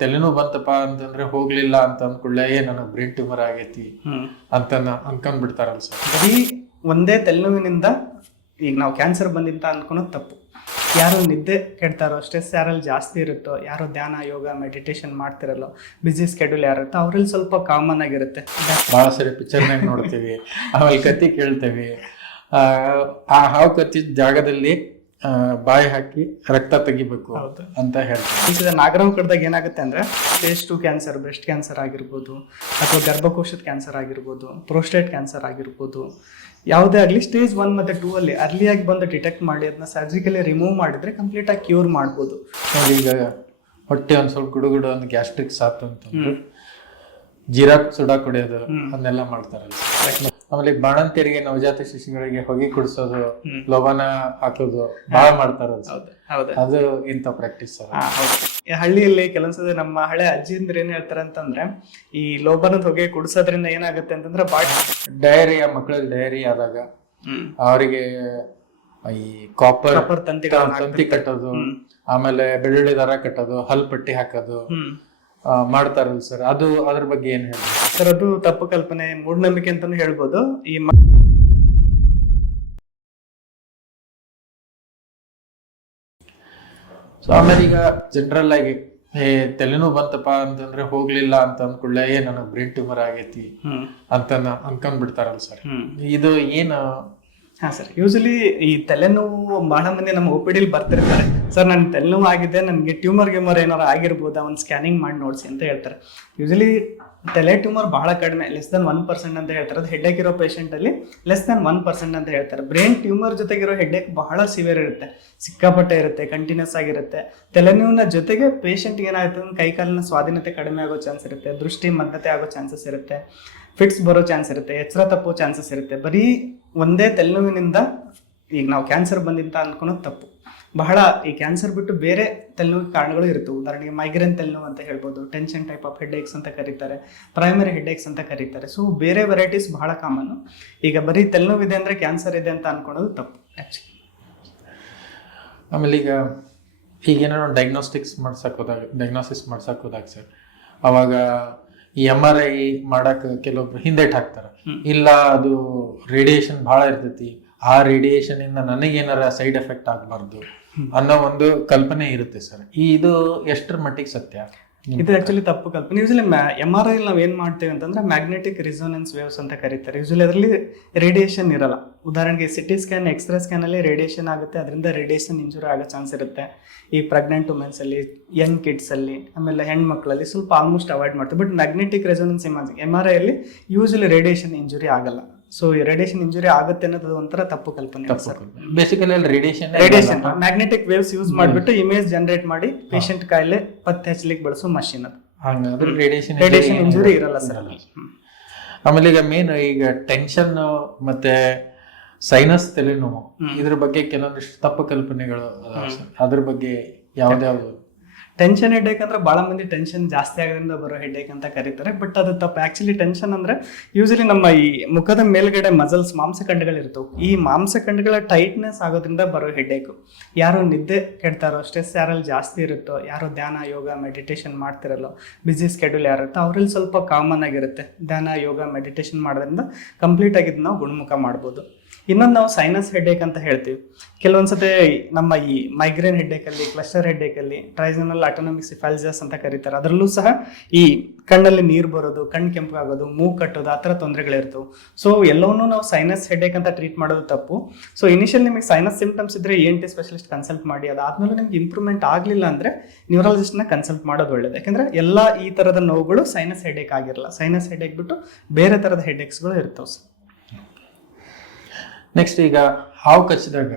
ತಲೆನೋವು ಬಂತಪ್ಪ ಅಂತಂದ್ರೆ ಹೋಗ್ಲಿಲ್ಲ ಅಂತ ಅಂದ್ಕೊಳ್ಳೆ ನನಗೆ ಬ್ರೈನ್ ಟ್ಯೂಮರ್ ಆಗೈತಿ ಅಂತ ಅನ್ಕೊಂಡ್ ಬಿಡ್ತಾರಲ್ಲ ಸರ್. ಬರೀ ಒಂದೇ ತಲೆನೋವಿನಿಂದ ಈಗ ನಾವು ಕ್ಯಾನ್ಸರ್ ಬಂದಿದ್ದ ಅನ್ಕೊಳೋದು ತಪ್ಪು. ಯಾರು ನಿದ್ದೆ ಕೆಡ್ತಾರೋ, ಸ್ಟ್ರೆಸ್ ಯಾರಲ್ಲಿ ಜಾಸ್ತಿ ಇರುತ್ತೋ, ಯಾರು ಧ್ಯಾನ ಯೋಗ ಮೆಡಿಟೇಷನ್ ಮಾಡ್ತಿರಲ್ಲೋ, ಬಿಸಿ ಸ್ಕೆಡ್ಯೂಲ್ ಯಾರಿರುತ್ತೋ ಅವ್ರಲ್ಲಿ ಸ್ವಲ್ಪ ಕಾಮನ್ ಆಗಿರುತ್ತೆ. ಬಹಳ ಸರಿ ಪಿಕ್ಚರ್ನಾಗ ನೋಡ್ತೀವಿ, ಆಮೇಲೆ ಕತ್ತಿ ಕೇಳ್ತೇವಿ. ಆ ಹಾವು ಕತ್ತಿದ ಜಾಗದಲ್ಲಿ ಬಾಯಿ ಹಾಕಿ ರಕ್ತ ತೆಗಿಬೇಕು ಅಂತ ಹೇಳ್ತಾರೆ. ನಾಗರಾವ್ ಕಡ್ದಾಗ ಏನಾಗುತ್ತೆ ಅಂದ್ರೆ ಸ್ಟೇಜ್ 2 ಕ್ಯಾನ್ಸರ್, ಬ್ರೆಸ್ಟ್ ಕ್ಯಾನ್ಸರ್ ಆಗಿರ್ಬೋದು, ಅಥವಾ ಗರ್ಭಕೋಶದ ಕ್ಯಾನ್ಸರ್ ಆಗಿರ್ಬೋದು, ಪ್ರೋಸ್ಟೇಟ್ ಕ್ಯಾನ್ಸರ್ ಆಗಿರ್ಬೋದು, ಯಾವುದೇ ಆಗಲಿ ಸ್ಟೇಜ್ 1 ಮತ್ತು 2 ಅಲ್ಲಿ ಅರ್ಲಿಯಾಗಿ ಬಂದು ಡಿಟೆಕ್ಟ್ ಮಾಡಿ ಅದನ್ನ ಸರ್ಜಿಕಲಿ ರಿಮೂವ್ ಮಾಡಿದ್ರೆ ಕಂಪ್ಲೀಟ್ ಆಗಿ ಕ್ಯೂರ್ ಮಾಡ್ಬೋದು. ಈಗ ಹೊಟ್ಟೆ ಒಂದ್ ಸ್ವಲ್ಪ ಗುಡುಗುಡು ಒಂದು ಗ್ಯಾಸ್ಟ್ರಿಕ್ ಸಾತು ಅಂತಂದ್ರೆ ಜೀರಾ ಸುಡಾ ಕುಡಿಯೋದು ಅದನ್ನೆಲ್ಲ ಮಾಡ್ತಾರಲ್ಲ. ಆಮೇಲೆ ಬಾಣಂತಿಯರಿಗೆ, ನವಜಾತ ಶಿಶುಗಳಿಗೆ ಹೊಗೆ ಕುಡಿಸೋದು, ಲೋಬಾನ ಹಾಕೋದು ಬಹಳ ಮಾಡ್ತಾರಲ್ಲ. ಅದು ಇಂಥ ಪ್ರಾಕ್ಟೀಸ್. ಹಳ್ಳಿಯಲ್ಲಿ ಕೆಲವೊಂದ್ಸತಿ ನಮ್ಮ ಹಳೆ ಅಜ್ಜಿಂದ್ರ ಏನ್ ಹೇಳ್ತಾರೆ ಅಂತಂದ್ರೆ, ಈ ಲೋಬಾನದ ಹೊಗೆ ಕುಡಿಸೋದ್ರಿಂದ ಏನಾಗುತ್ತೆ ಅಂತಂದ್ರೆ ಡಯರಿಯಾ, ಮಕ್ಕಳಿಗೆ ಡಯರಿ ಆದಾಗ ಅವರಿಗೆ ಈ ಕಾಪರ್ ತಂತಿ ಕಟ್ಟೋದು, ಆಮೇಲೆ ಬೆಳ್ಳುಳ್ಳಿ ದಾರ ಕಟ್ಟೋದು, ಹಲ್ ಪಟ್ಟಿ ಹಾಕೋದು ಮಾಡ್ತಾರಲ್ಲ ಸರ್. ಅದು ಅದ್ರ ಬಗ್ಗೆ ಏನ್ ಹೇಳಿ ಸರ್? ಅದು ತಪ್ಪು ಕಲ್ಪನೆ, ಮೂಢನಂಬಿಕೆ ಅಂತಾನು ಹೇಳ್ಬೋದು. ಆಮೇಲೆ ಈಗ ಜನರಲ್ ಆಗಿ ತಲೆನೋವು ಬಂತಪ್ಪ ಅಂತಂದ್ರೆ ಹೋಗ್ಲಿಲ್ಲ ಅಂತ ಅಂದ್ಕೊಳ್ಳೆ ನನಗೆ ಬ್ರೈನ್ ಟ್ಯೂಮರ್ ಆಗೈತಿ ಅಂತ ಅನ್ಕೊಂಡ್ ಬಿಡ್ತಾರಲ್ಲ ಸರ್. ಇದು ಏನು? ಹಾ ಸರ್, ಯೂಶಲಿ ಈ ತಲೆನೋವು ಬಹಳ ಮಂದಿ ನಮ್ಮ OPD ಬರ್ತಿರ್ತಾರೆ. ಸರ್ ನನ್ ತಲೆನೋವು ಆಗಿದೆ, ನನಗೆ ಟ್ಯೂಮರ್ ಏನಾರು ಆಗಿರ್ಬೋದಾ, ಒಂದು ಸ್ಕ್ಯಾನಿಂಗ್ ಮಾಡಿ ನೋಡ್ಸಿ ಅಂತ ಹೇಳ್ತಾರೆ. ಯೂಶಲಿ ತಲೆ ಟ್ಯೂಮರ್ ಬಹಳ ಕಡಿಮೆ, ಲೆಸ್ ದನ್ 1% ಅಂತ ಹೇಳ್ತಾರೆ. ಅದು ಹೆಡ್ಏಕ್ ಇರೋ ಪೇಷಂಟ್ ಅಲ್ಲಿ ಲೆಸ್ ದನ್ 1% ಅಂತ ಹೇಳ್ತಾರೆ. ಬ್ರೈನ್ ಟ್ಯೂಮರ್ ಜೊತೆಗಿರೋ ಹೆಡ್ಏಕ್ ಬಹಳ ಸಿವಿಯರ್ ಇರುತ್ತೆ, ಸಿಕ್ಕಾಪಟ್ಟೆ ಇರುತ್ತೆ, ಕಂಟಿನ್ಯೂಸ್ ಆಗಿರುತ್ತೆ. ತಲೆನೋವಿನ ಜೊತೆಗೆ ಪೇಷಂಟ್ಗೆ ಏನಾಗುತ್ತೆ ಅಂದ್ರೆ ಕೈಕಾಲಿನ ಸ್ವಾಧೀನತೆ ಕಡಿಮೆ ಆಗೋ ಚಾನ್ಸ್ ಇರುತ್ತೆ, ದೃಷ್ಟಿ ಮಂದತೆ ಆಗೋ ಚಾನ್ಸಸ್ ಇರುತ್ತೆ, ಫಿಟ್ಸ್ ಬರೋ ಚಾನ್ಸ್ ಇರುತ್ತೆ, ಎಚ್ಚರ ತಪ್ಪೋ ಚಾನ್ಸಸ್ ಇರುತ್ತೆ. ಬರೀ ಒಂದೇ ತಲೆನೋವಿನಿಂದ ಈಗ ನಾವು ಕ್ಯಾನ್ಸರ್ ಬಂದಿದ್ದ ಅನ್ಕೊಳೋದು ತಪ್ಪು. ಬಹಳ ಈ ಕ್ಯಾನ್ಸರ್ ಬಿಟ್ಟು ಬೇರೆ ತಲೆನೋವು ಕಾರಣಗಳು ಇರ್ತವೆ. ಉದಾಹರಣೆಗೆ ಮೈಗ್ರೇನ್ ತಲೆನೋವು ಅಂತ ಹೇಳ್ಬೋದು, ಟೆನ್ಷನ್ ಟೈಪ್ ಆಫ್ ಹೆಡ್ಏಕ್ಸ್ ಅಂತ ಕರೀತಾರೆ, ಪ್ರೈಮರಿ ಹೆಡ್ಏಕ್ಸ್ ಅಂತ ಕರೀತಾರೆ. ಸೊ ಬೇರೆ ವೆರೈಟೀಸ್ ಬಹಳ ಕಾಮನ್ನು. ಈಗ ಬರೀ ತಲೆನೋವಿದೆ ಅಂದರೆ ಕ್ಯಾನ್ಸರ್ ಇದೆ ಅಂತ ಅನ್ಕೊಳೋದು ತಪ್ಪು ಆ್ಯಕ್ಚುಲಿ. ಆಮೇಲೆ ಈಗೇನೋ ಡಯಾಗ್ನೋಸಿಸ್ ಮಾಡ್ಸಕ್ ಹೋದಾಗ ಸರ್, ಅವಾಗ ಈ MRI ಮಾಡಕ್ ಕೆಲವೊಬ್ರು ಹಿಂದೇಟ್ ಹಾಕ್ತಾರೆ. ಇಲ್ಲ ಅದು ರೇಡಿಯೇಷನ್ ಬಹಳ ಇರ್ತೈತಿ, ಆ ರೇಡಿಯೇಷನ್ ಇಂದ ನನಗೇನಾರ ಸೈಡ್ ಎಫೆಕ್ಟ್ ಆಗಬಾರ್ದು ಅನ್ನೋ ಒಂದು ಕಲ್ಪನೆ ಇರುತ್ತೆ ಸರ್. ಇದು ಎಷ್ಟರ ಮಟ್ಟಿಗೆ ಸತ್ಯ? ಇದು ಆಕ್ಚುಲಿ ತಪ್ಪು ಕಲ್ಪನೆ. ಯೂಶಲಿ MRI ನಾವು ಏನ್ ಮಾಡ್ತೇವೆ ಅಂತಂದ್ರೆ ಮ್ಯಾಗ್ನೆಟಿಕ್ ರಿಸೋನೆನ್ಸ್ ವೇವ್ಸ್ ಅಂತ ಕರೀತಾರೆ. ಯೂಶಲಿ ಅದರಲ್ಲಿ ರೇಡಿಯೇಷನ್ ಇರಲ್ಲ. ಉದಾಹರಣೆಗೆ CT ಸ್ಕ್ಯಾನ್, ಎಕ್ಸ್ರೇ ಸ್ಕ್ಯಾನ್ ಅಲ್ಲಿ ರೇಡಿಯೇಷನ್ ಆಗುತ್ತೆ, ಅದರಿಂದ ರೇಡಿಯೇಷನ್ ಇಂಜುರಿ ಆಗೋ ಚಾನ್ಸ್ ಇರುತ್ತೆ. ಈ ಪ್ರೆಗ್ನೆಂಟ್ ವುಮೆನ್ಸ್ ಅಲ್ಲಿ, ಯಂಗ್ ಕಿಡ್ಸ್ ಅಲ್ಲಿ, ಆಮೇಲೆ ಹೆಣ್ಮಕ್ಳಲ್ಲಿ ಸ್ವಲ್ಪ ಆಲ್ಮೋಸ್ಟ್ ಅವಾಯ್ಡ್ ಮಾಡ್ತೀವಿ. But magnetic resonance imaging MRI ಅಲ್ಲಿ ಯೂಶಲಿ ರೇಡಿಯೇಷನ್ ಇಂಜುರಿ ಆಗಲ್ಲ. ಸೊ ಈ ರೇಡಿಯೇಷನ್ ಇಂಜುರಿ ಆಗುತ್ತೆ ಅನ್ನೋದು ಒಂಥರ ತಪ್ಪು ಕಲ್ಪನೆ. Basically radiation magnetic waves use ಮಾಡಿಬಿಟ್ಟು ಇಮೇಜ್ ಜನರೇಟ್ ಮಾಡಿ ಪೇಷಂಟ್ ಕಾಯಿಲೆ ಪತ್ತೆ ಹಚ್ಚಲಿಕ್ಕೆ ಬಳಸೋ ಮಷಿನ್ ಅದು. ರೇಡಿಯೇಷನ್ ಇಂಜುರಿ ಇರಲ್ಲ ಸರ್. ಆಮೇಲೆ ಈಗ ಮೇನ್ ಈಗ ಟೆನ್ಷನ್ ಮತ್ತೆ ಸೈನಸ್ ತಲೆನೋವು, ಇದ್ರ ಬಗ್ಗೆ ಕೆಲವೊಂದಿಷ್ಟು ತಪ್ಪು ಕಲ್ಪನೆಗಳು ಅದ್ರ ಬಗ್ಗೆ ಯಾವ್ದಾವ್ದು? ಟೆನ್ಷನ್ ಹೆಡ್ಏಕ್ ಅಂದ್ರೆ ಬಹಳ ಮಂದಿ ಟೆನ್ಷನ್ ಜಾಸ್ತಿ ಆಗೋದ್ರಿಂದ ಬರೋ ಹೆಡ್ಏಕ್ ಅಂತ ಕರೀತಾರೆ. ಬಟ್ ಅದು ತಪ್ಪು. ಆಕ್ಚುಲಿ ಟೆನ್ಷನ್ ಅಂದ್ರೆ ಯೂಶಲಿ ನಮ್ಮ ಈ ಮುಖದ ಮೇಲ್ಗಡೆ ಮಸಲ್ಸ್, ಮಾಂಸಖಂಡಗಳಿರ್ತವೆ. ಈ ಮಾಂಸಖಂಡಗಳ ಟೈಟ್ನೆಸ್ ಆಗೋದ್ರಿಂದ ಬರೋ ಹೆಡ್ಏಕು. ಯಾರು ನಿದ್ದೆ ಕೆಡ್ತಾರೋ, ಸ್ಟ್ರೆಸ್ ಯಾರಲ್ಲಿ ಜಾಸ್ತಿ ಇರುತ್ತೋ, ಯಾರು ಧ್ಯಾನ ಯೋಗ ಮೆಡಿಟೇಷನ್ ಮಾಡ್ತಿರಲ್ಲೋ, ಬಿಸಿ ಸ್ಕೆಡ್ಯೂಲ್ ಯಾರಿರುತ್ತೋ ಅವ್ರಲ್ಲಿ ಸ್ವಲ್ಪ ಕಾಮನ್ ಆಗಿರುತ್ತೆ. ಧ್ಯಾನ ಯೋಗ ಮೆಡಿಟೇಷನ್ ಮಾಡೋದ್ರಿಂದ ಕಂಪ್ಲೀಟ್ ಆಗಿದ್ದು ನಾವು ಗುಣಮುಖ ಮಾಡ್ಬೋದು. ಇನ್ನೊಂದು ನಾವು ಸೈನಸ್ ಹೆಡ್ಏಕ್ ಅಂತ ಹೇಳ್ತೀವಿ. ಕೆಲವೊಂದ್ಸತಿ ನಮ್ಮ ಈ ಮೈಗ್ರೇನ್ ಹೆಡ್ಏಕಲ್ಲಿ, ಕ್ಲಸ್ಟರ್ ಹೆಡ್ಏಕಲ್ಲಿ, ಟ್ರೈಜನಲ್ ಆಟೋನಮಿಕ್ ಸಿಫಾಲಿಸಿಸ್ ಅಂತ ಕರೀತಾರೆ. ಅದರಲ್ಲೂ ಸಹ ಈ ಕಣ್ಣಲ್ಲಿ ನೀರು ಬರೋದು, ಕಣ್ಣು ಕೆಂಪಾಗೋದು, ಮೂಗು ಕಟ್ಟೋದು, ಆ ಥರ ತೊಂದರೆಗಳಿರ್ತವೆ. ಸೊ ಎಲ್ಲವನ್ನೂ ನಾವು ಸೈನಸ್ ಹೆಡ್ಏಕ್ ಅಂತ ಟ್ರೀಟ್ ಮಾಡೋದು ತಪ್ಪು. ಸೊ ಇನಿಷಿಯಲ್ ನಿಮಗೆ ಸೈನಸ್ ಸಿಂಪ್ಟಮ್ಸ್ ಇದ್ರೆ ENT ಸ್ಪೆಷಲಿಸ್ಟ್ ಕನ್ಸಲ್ಟ್ ಮಾಡಿ. ಅದಾದ್ಮೇಲೆ ನಿಮ್ಗೆ ಇಂಪ್ರೂವ್ಮೆಂಟ್ ಆಗಲಿಲ್ಲ ಅಂದರೆ ನ್ಯೂರಾಲಜಿಸ್ಟ್ನ ಕನ್ಸಲ್ಟ್ ಮಾಡೋದು ಒಳ್ಳೇದು. ಯಾಕಂದರೆ ಎಲ್ಲ ಈ ಥರದ ನೋವುಗಳು ಸೈನಸ್ ಹೆಡ್ಏಕ್ ಆಗಿರಲ್ಲ. ಸೈನಸ್ ಹೆಡ್ಏಕ್ ಬಿಟ್ಟು ಬೇರೆ ಥರದ ಹೆಡ್ಏಕ್ಸ್ಗಳು ಇರ್ತವೆ ಸರ್. ನೆಕ್ಸ್ಟ್ ಈಗ ಹಾವು ಕಚ್ಚಿದಾಗ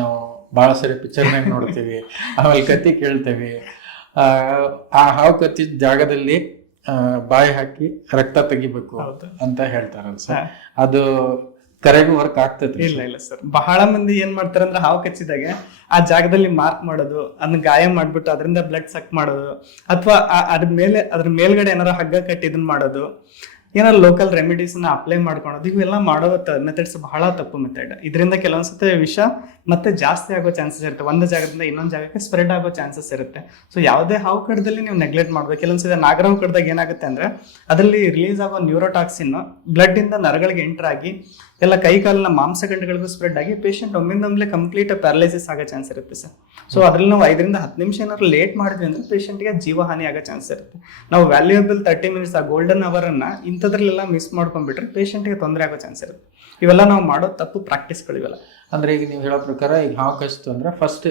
ನಾವು ಬಹಳ ಸರಿ ಪಿಕ್ಚರ್ನಾಗ ನೋಡ್ತೀವಿ, ಆಮೇಲೆ ಕತ್ತಿ ಕೇಳ್ತೇವಿ. ಆ ಹಾವು ಕಚ್ಚಿದ ಜಾಗದಲ್ಲಿ ಬಾಯಿ ಹಾಕಿ ರಕ್ತ ತೆಗಿಬೇಕು ಅಂತ ಹೇಳ್ತಾರಲ್ಲ ಸರ್, ಅದು ಕರೆಗೂ ವರ್ಕ್ ಆಗ್ತದೆ? ಇಲ್ಲ ಸರ್. ಬಹಳ ಮಂದಿ ಏನ್ ಮಾಡ್ತಾರೆ ಅಂದ್ರೆ ಹಾವು ಕಚ್ಚಿದಾಗ ಆ ಜಾಗದಲ್ಲಿ ಮಾರ್ಕ್ ಮಾಡೋದು, ಅದನ್ನ ಗಾಯ ಮಾಡ್ಬಿಟ್ಟು ಅದರಿಂದ ಬ್ಲಡ್ ಸಕ್ ಮಾಡೋದು, ಅಥವಾ ಅದ್ರ ಮೇಲ್ಗಡೆ ಏನಾರ ಹಗ್ಗ ಕಟ್ಟಿ ಇದನ್ನ ಮಾಡೋದು. ಏನಾದ್ರು ಲೋಕಲ್ ರೆಮಿಡೀಸ್ನ ಅಪ್ಲೈ ಮಾಡ್ಕೊಳೋದು, ಇವೆಲ್ಲ ಮಾಡೋ ಮೆಥಡ್ಸ್ ಬಹಳ ತಪ್ಪು ಮೆಥಡ್. ಇದರಿಂದ ಕೆಲವೊಂದ್ಸತಿ ವಿಷ ಮತ್ತೆ ಜಾಸ್ತಿ ಆಗೋ ಚಾನ್ಸಸ್ ಇರುತ್ತೆ, ಒಂದು ಜಾಗದಿಂದ ಇನ್ನೊಂದು ಜಾಗಕ್ಕೆ ಸ್ಪ್ರೆಡ್ ಆಗೋ ಚಾನ್ಸಸ್ ಇರುತ್ತೆ. ಸೊ ಯಾವುದೇ ಹಾವು ಕಡದಲ್ಲಿ ನೀವು ನೆಗ್ಲೆಕ್ಟ್ ಮಾಡ್ಬೇಕು. ಕೆಲವೊಂದ್ಸತಿ ನಾಗರಾವು ಕಡ್ದಾಗ ಏನಾಗುತ್ತೆ ಅಂದ್ರೆ ಅದರಲ್ಲಿ ರಿಲೀಸ್ ಆಗೋ ನ್ಯೂರೋಟಾಕ್ಸಿನ್ ಬ್ಲಡ್ ಇಂದ ನರಗಳಿಗೆ ಎಂಟರ್ ಆಗಿ ಎಲ್ಲ ಕೈ ಕಾಲಿನ ಮಾಂಸಖಂಡಗಳಿಗೂ ಸ್ಪ್ರೆಡ್ ಆಗಿ ಪೇಷಂಟ್ ಒಮ್ಮಿಂದೊಮ್ಮೆಲೆ ಕಂಪ್ಲೀಟ್ ಪ್ಯಾರಲೈಸಿಸ್ ಆಗೋ ಚಾನ್ಸ್ ಇರುತ್ತೆ ಸರ್. ಸೊ ಅದ್ರಲ್ಲಿ ನಾವು 5 ರಿಂದ 10 ನಿಮಿಷ ಏನಾದ್ರು ಲೇಟ್ ಮಾಡಿದ್ವಿ ಅಂದ್ರೆ ಪೇಷಂಟ್ಗೆ ಜೀವಹಾನಿ ಆಗೋ ಚಾನ್ಸ್ ಇರುತ್ತೆ. ನಾವು ವ್ಯಾಲ್ಯೂಯಬಲ್ 30 ಮಿನಿಟ್ಸ್ ಆ ಗೋಲ್ಡನ್ ಅವರ್ ಅನ್ನ ಇಂಥದ್ರಲ್ಲೆಲ್ಲ ಮಿಸ್ ಮಾಡ್ಕೊಂಡ್ಬಿಟ್ರೆ ಪೇಷಂಟ್ಗೆ ತೊಂದರೆ ಆಗೋ ಚಾನ್ಸ್ ಇರುತ್ತೆ. ಇವೆಲ್ಲ ನಾವು ಮಾಡೋ ತಪ್ಪು ಪ್ರಾಕ್ಟೀಸ್ಗಳು ಇವೆಲ್ಲ. ಅಂದ್ರೆ ಈಗ ನೀವು ಹೇಳೋ ಪ್ರಕಾರ ಈಗ ಹಾವು ಕಚ್ತು ಅಂದ್ರೆ ಫಸ್ಟ್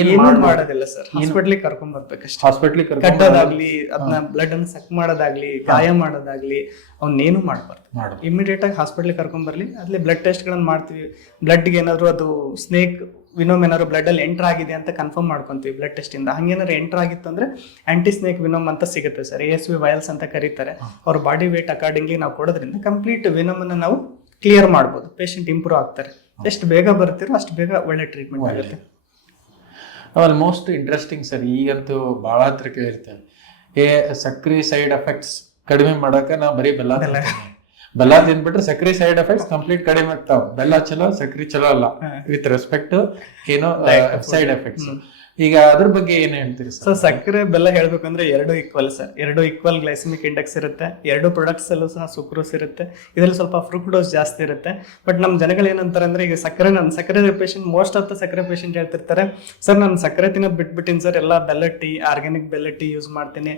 ಏನು ಮಾಡೋದಿಲ್ಲ ಸರ್, ಹಾಸ್ಪಿಟ್ಲಿಗೆ ಕರ್ಕೊಂಡ್ ಬರ್ಬೇಕಷ್ಟೇ. ಹಾಸ್ಪಿಟ್ಲಿಗೆ ಕಟ್ಟೋದಾಗ್ಲಿ, ಅದನ್ನ ಬ್ಲಡ್ ಅನ್ನು ಸಕ್ ಮಾಡೋದಾಗ್ಲಿ, ಗಾಯ ಮಾಡೋದಾಗ್ಲಿ ಅವನ್ನೇನು ಮಾಡಬಾರ್ದು. ಇಮಿಡಿಯೇಟ್ ಆಗಿ ಹಾಸ್ಪಿಟ್ಲಿಗೆ ಕರ್ಕೊಂಡ್ ಬರ್ಲಿ, ಅಲ್ಲಿ ಬ್ಲಡ್ ಟೆಸ್ಟ್ ಗಳನ್ನ ಮಾಡ್ತೀವಿ. ಬ್ಲಡ್ಗೆ ಏನಾದ್ರು ಅದು ಸ್ನೇಕ್ ವಿನೋಮ್ ಏನಾದ್ರು ಬ್ಲಡ್ ಅಲ್ಲಿ ಎಂಟರ್ ಆಗಿದೆ ಅಂತ ಕನ್ಫರ್ಮ್ ಮಾಡ್ಕೊಂತೀವಿ ಬ್ಲಡ್ ಟೆಸ್ಟ್ ಇಂದ. ಹಂಗೇನಾದ್ರು ಎಂಟರ್ ಆಗಿತ್ತು ಅಂದ್ರೆ ಆಂಟಿ ಸ್ನೇಕ್ ವಿನೋಮ್ ಅಂತ ಸಿಗುತ್ತೆ ಸರ್, ASV ವೈಲ್ಸ್ ಅಂತ ಕರೀತಾರೆ. ಅವ್ರ ಬಾಡಿ ವೇಟ್ ಅಕಾರ್ಡಿಂಗ್ಲಿ ನಾವು ಕೊಡೋದ್ರಿಂದ ಕಂಪ್ಲೀಟ್ ವಿನೋಮ್ ಅನ್ನ ನಾವು ಕ್ಲಿಯರ್ ಮಾಡ್ಬೋದು, ಪೇಷಂಟ್ ಇಂಪ್ರೂವ್ ಆಗ್ತಾರೆ. ಎಷ್ಟು ಬೇಗ ಬರ್ತಿರೋ ಅಷ್ಟು ಬೇಗ ಒಳ್ಳೆ ಟ್ರೀಟ್ಮೆಂಟ್ ಆಗುತ್ತೆ. ಆಮೇಲೆ ಮೋಸ್ಟ್ ಇಂಟ್ರೆಸ್ಟಿಂಗ್ ಸರ್, ಈಗಂತೂ ಭಾಳ ಹತ್ರ ಕೇಳಿರ್ತೇವೆ ಸಕ್ರಿ ಸೈಡ್ ಎಫೆಕ್ಟ್ಸ್ ಕಡಿಮೆ ಮಾಡಕ್ಕೆ ನಾವು ಬರೀ ಬೆಲ್ಲ ತಿಂದ್ಬಿಟ್ರೆ ಸಕ್ರಿ ಸೈಡ್ ಎಫೆಕ್ಟ್ಸ್ ಕಂಪ್ಲೀಟ್ ಕಡಿಮೆ ಆಗ್ತಾವ. ಬೆಲ್ಲ ಚಲೋ, ಸಕ್ರಿ ಚಲೋ ಅಲ್ಲ, ವಿತ್ ರೆಸ್ಪೆಕ್ಟ್ ಏನೋ ಸೈಡ್ ಎಫೆಕ್ಟ್ಸ್. ಈಗ ಅದ್ರ ಬಗ್ಗೆ ಏನ್ ಹೇಳ್ತೀರಿ ಸರ್? ಸಕ್ಕರೆ ಬೆಲ್ಲ ಹೇಳ್ಬೇಕಂದ್ರೆ ಎರಡು ಈಕ್ವಲ್ ಸರ್, ಎರಡು ಈಕ್ವಲ್ ಗ್ಲೈಸಮಿಕ್ ಇಂಡೆಕ್ಸ್ ಇರುತ್ತೆ. ಎರಡು ಪ್ರೊಡಕ್ಟ್ಸ್ ಅಲ್ಲೂ ಸಹ ಸುಕ್ರೋಸ್ ಇರುತ್ತೆ. ಇದರಲ್ಲಿ ಸ್ವಲ್ಪ ಫ್ರೂಕ್ಟೋಸ್ ಜಾಸ್ತಿ ಇರುತ್ತೆ. ಬಟ್ ನಮ್ಮ ಜನಗಳು ಏನಂತಾರೆ ಅಂದ್ರೆ, ಈಗ ಸಕ್ಕರೆ ಪೇಷಂಟ್, ಮೋಸ್ಟ್ ಆಫ್ ದ ಸಕ್ಕರೆ ಪೇಷಂಟ್ ಹೇಳ್ತಿರ್ತಾರೆ, ಸರ್ ನಾನು ಸಕ್ಕರೆ ತಿನ್ನೋದು ಬಿಟ್ಬಿಟ್ಟಿನಿ ಸರ್, ಎಲ್ಲ ಬೆಲ್ಲ ಟೀ, ಆರ್ಗ್ಯಾನಿಕ್ ಬೆಲ್ಲ ಟೀ ಯೂಸ್ ಮಾಡ್ತೀನಿ,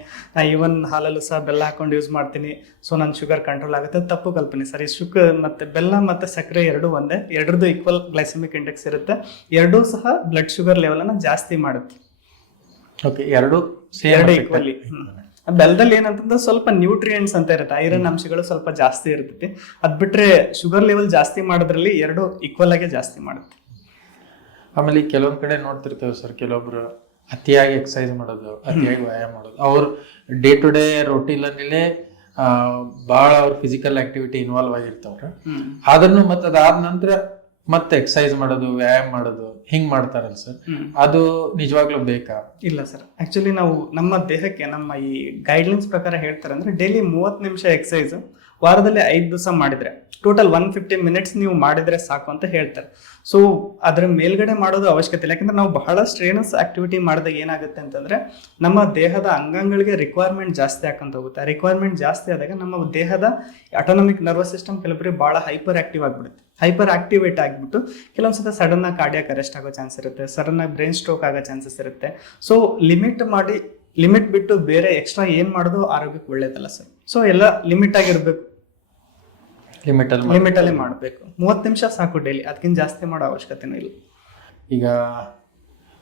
ಈವನ್ ಹಾಲಲ್ಲೂ ಸಹ ಬೆಲ್ಲ ಹಾಕೊಂಡು ಯೂಸ್ ಮಾಡ್ತೀನಿ, ಸೊ ನನ್ನ ಶುಗರ್ ಕಂಟ್ರೋಲ್ ಆಗುತ್ತೆ. ತಪ್ಪು ಕಲ್ಪನೆ ಸರ್. ಈ ಮತ್ತೆ ಬೆಲ್ಲ ಮತ್ತೆ ಸಕ್ಕರೆ ಎರಡೂ ಒಂದೇ, ಎರಡರದ್ದು ಈಕ್ವಲ್ ಗ್ಲೈಸಮಿಕ್ ಇಂಡೆಕ್ಸ್ ಇರುತ್ತೆ. ಎರಡೂ ಸಹ ಬ್ಲಡ್ ಶುಗರ್ ಲೆವೆಲ್ ಅನ್ನ ಜಾಸ್ತಿ ಮಾಡುತ್ತೆ. ಎರಡು ಈಕ್ವಲಿ. ಬೆಲ್ಲದಲ್ಲಿ ಏನಂತಂದ್ರೆ ಸ್ವಲ್ಪ ನ್ಯೂಟ್ರಿಯೆಂಟ್ಸ್ ಅಂತ ಇರುತ್ತೆ, ಐರನ್ ಅಂಶಗಳು ಸ್ವಲ್ಪ ಜಾಸ್ತಿ ಇರ್ತೈತಿ. ಅದ್ ಬಿಟ್ರೆ ಶುಗರ್ ಲೆವೆಲ್ ಜಾಸ್ತಿ ಮಾಡೋದ್ರಲ್ಲಿ ಎರಡು ಈಕ್ವಲ್ ಆಗಿ ಜಾಸ್ತಿ ಮಾಡುತ್ತೆ. ಆಮೇಲೆ ಕೆಲವೊಂದ್ ಕಡೆ ನೋಡ್ತಿರ್ತೇವೆ ಸರ್, ಕೆಲವೊಬ್ರು ಅತಿಯಾಗಿ ಎಕ್ಸರ್ಸೈಸ್ ಮಾಡೋದು, ಅತಿಯಾಗಿ ವ್ಯಾಯಾಮ ಮಾಡೋದು, ಅವ್ರು ಡೇ ಟು ಡೇ ರೊಟೀನಲ್ಲೇ ಬಹಳ ಅವ್ರ ಫಿಸಿಕಲ್ ಆಕ್ಟಿವಿಟಿ ಇನ್ವಾಲ್ವ್ ಆಗಿರ್ತಾವ್ರ. ಅದನ್ನು ಮತ್ತೆ ಅದಾದ ನಂತರ ಮತ್ತೆ ಎಕ್ಸರ್ಸೈಸ್ ಮಾಡೋದು, ವ್ಯಾಯಾಮ ಮಾಡೋದು, ಹಿಂಗ್ ಮಾಡ್ತಾರಲ್ಲ ಸರ್, ಅದು ನಿಜವಾಗ್ಲೂ ಬೇಕಾ? ಇಲ್ಲ ಸರ್, ಆಕ್ಚುಲಿ ನಾವು ನಮ್ಮ ದೇಹಕ್ಕೆ ನಮ್ಮ ಈ ಗೈಡ್ಲೈನ್ಸ್ ಪ್ರಕಾರ ಹೇಳ್ತಾರೆ ಅಂದ್ರೆ ಡೈಲಿ 30 ನಿಮಿಷ ಎಕ್ಸರ್ಸೈಸ್ ವಾರದಲ್ಲಿ 5 ದಿವಸ ಮಾಡಿದ್ರೆ ಟೋಟಲ್ 150 ಮಿನಿಟ್ಸ್ ನೀವು ಮಾಡಿದ್ರೆ ಸಾಕು ಅಂತ ಹೇಳ್ತಾರೆ. ಸೊ ಅದ್ರ ಮೇಲ್ಗಡೆ ಮಾಡೋದು ಅವಶ್ಯಕತೆ ಇಲ್ಲ. ಯಾಕಂದ್ರೆ ನಾವು ಬಹಳ ಸ್ಟ್ರೇನಸ್ ಆಕ್ಟಿವಿಟಿ ಮಾಡಿದಾಗ ಏನಾಗುತ್ತೆ ಅಂತಂದ್ರೆ ನಮ್ಮ ದೇಹದ ಅಂಗಾಂಗಗಳಿಗೆ ರಿಕ್ವೈರ್ಮೆಂಟ್ ಜಾಸ್ತಿ ಹಾಕೊಂತ ಹೋಗುತ್ತೆ. ರಿಕ್ವೈರ್ಮೆಂಟ್ ಜಾಸ್ತಿ ಆದಾಗ ನಮ್ಮ ದೇಹದ ಆಟೋನಮಿಕ್ ನರ್ವಸ್ ಸಿಸ್ಟಮ್ ಕೆಲವೊಬ್ಬರಿಗೆ ಬಹಳ ಹೈಪರ್ ಆಕ್ಟಿವ್ ಆಗ್ಬಿಡುತ್ತೆ. ಹೈಪರ್ ಆಕ್ಟಿವೇಟ್ ಆಗಿಬಿಟ್ಟು ಕೆಲವೊಂದ್ಸಲ ಸಡನ್ ಆಗಿ ಕಾರ್ಡಿಯಾಕ್ ಅರೆಸ್ಟ್ ಆಗೋ ಚಾನ್ಸ್ ಇರುತ್ತೆ, ಸಡನ್ ಆಗಿ ಬ್ರೈನ್ ಸ್ಟ್ರೋಕ್ ಆಗೋ ಚಾನ್ಸಸ್ ಇರುತ್ತೆ. ಸೊ ಲಿಮಿಟ್ ಬಿಟ್ಟು ಬೇರೆ ಎಕ್ಸ್ಟ್ರಾ ಏನ್ ಮಾಡೋದು ಆರೋಗ್ಯಕ್ಕೆ ಒಳ್ಳೇದಲ್ಲ ಸರ್. ಸೊ ಎಲ್ಲ ಲಿಮಿಟ್ ಆಗಿರ್ಬೇಕು, ಲಿಮಿಟ್ ಅಲ್ಲೇ ಮಾಡಬೇಕು. 30 ನಿಮಿಷ ಸಾಕು ಡೈಲಿ, ಅದಕ್ಕಿಂತ ಜಾಸ್ತಿ ಮಾಡೋ ಅವಶ್ಯಕತೆನೂ ಇಲ್ಲ. ಈಗ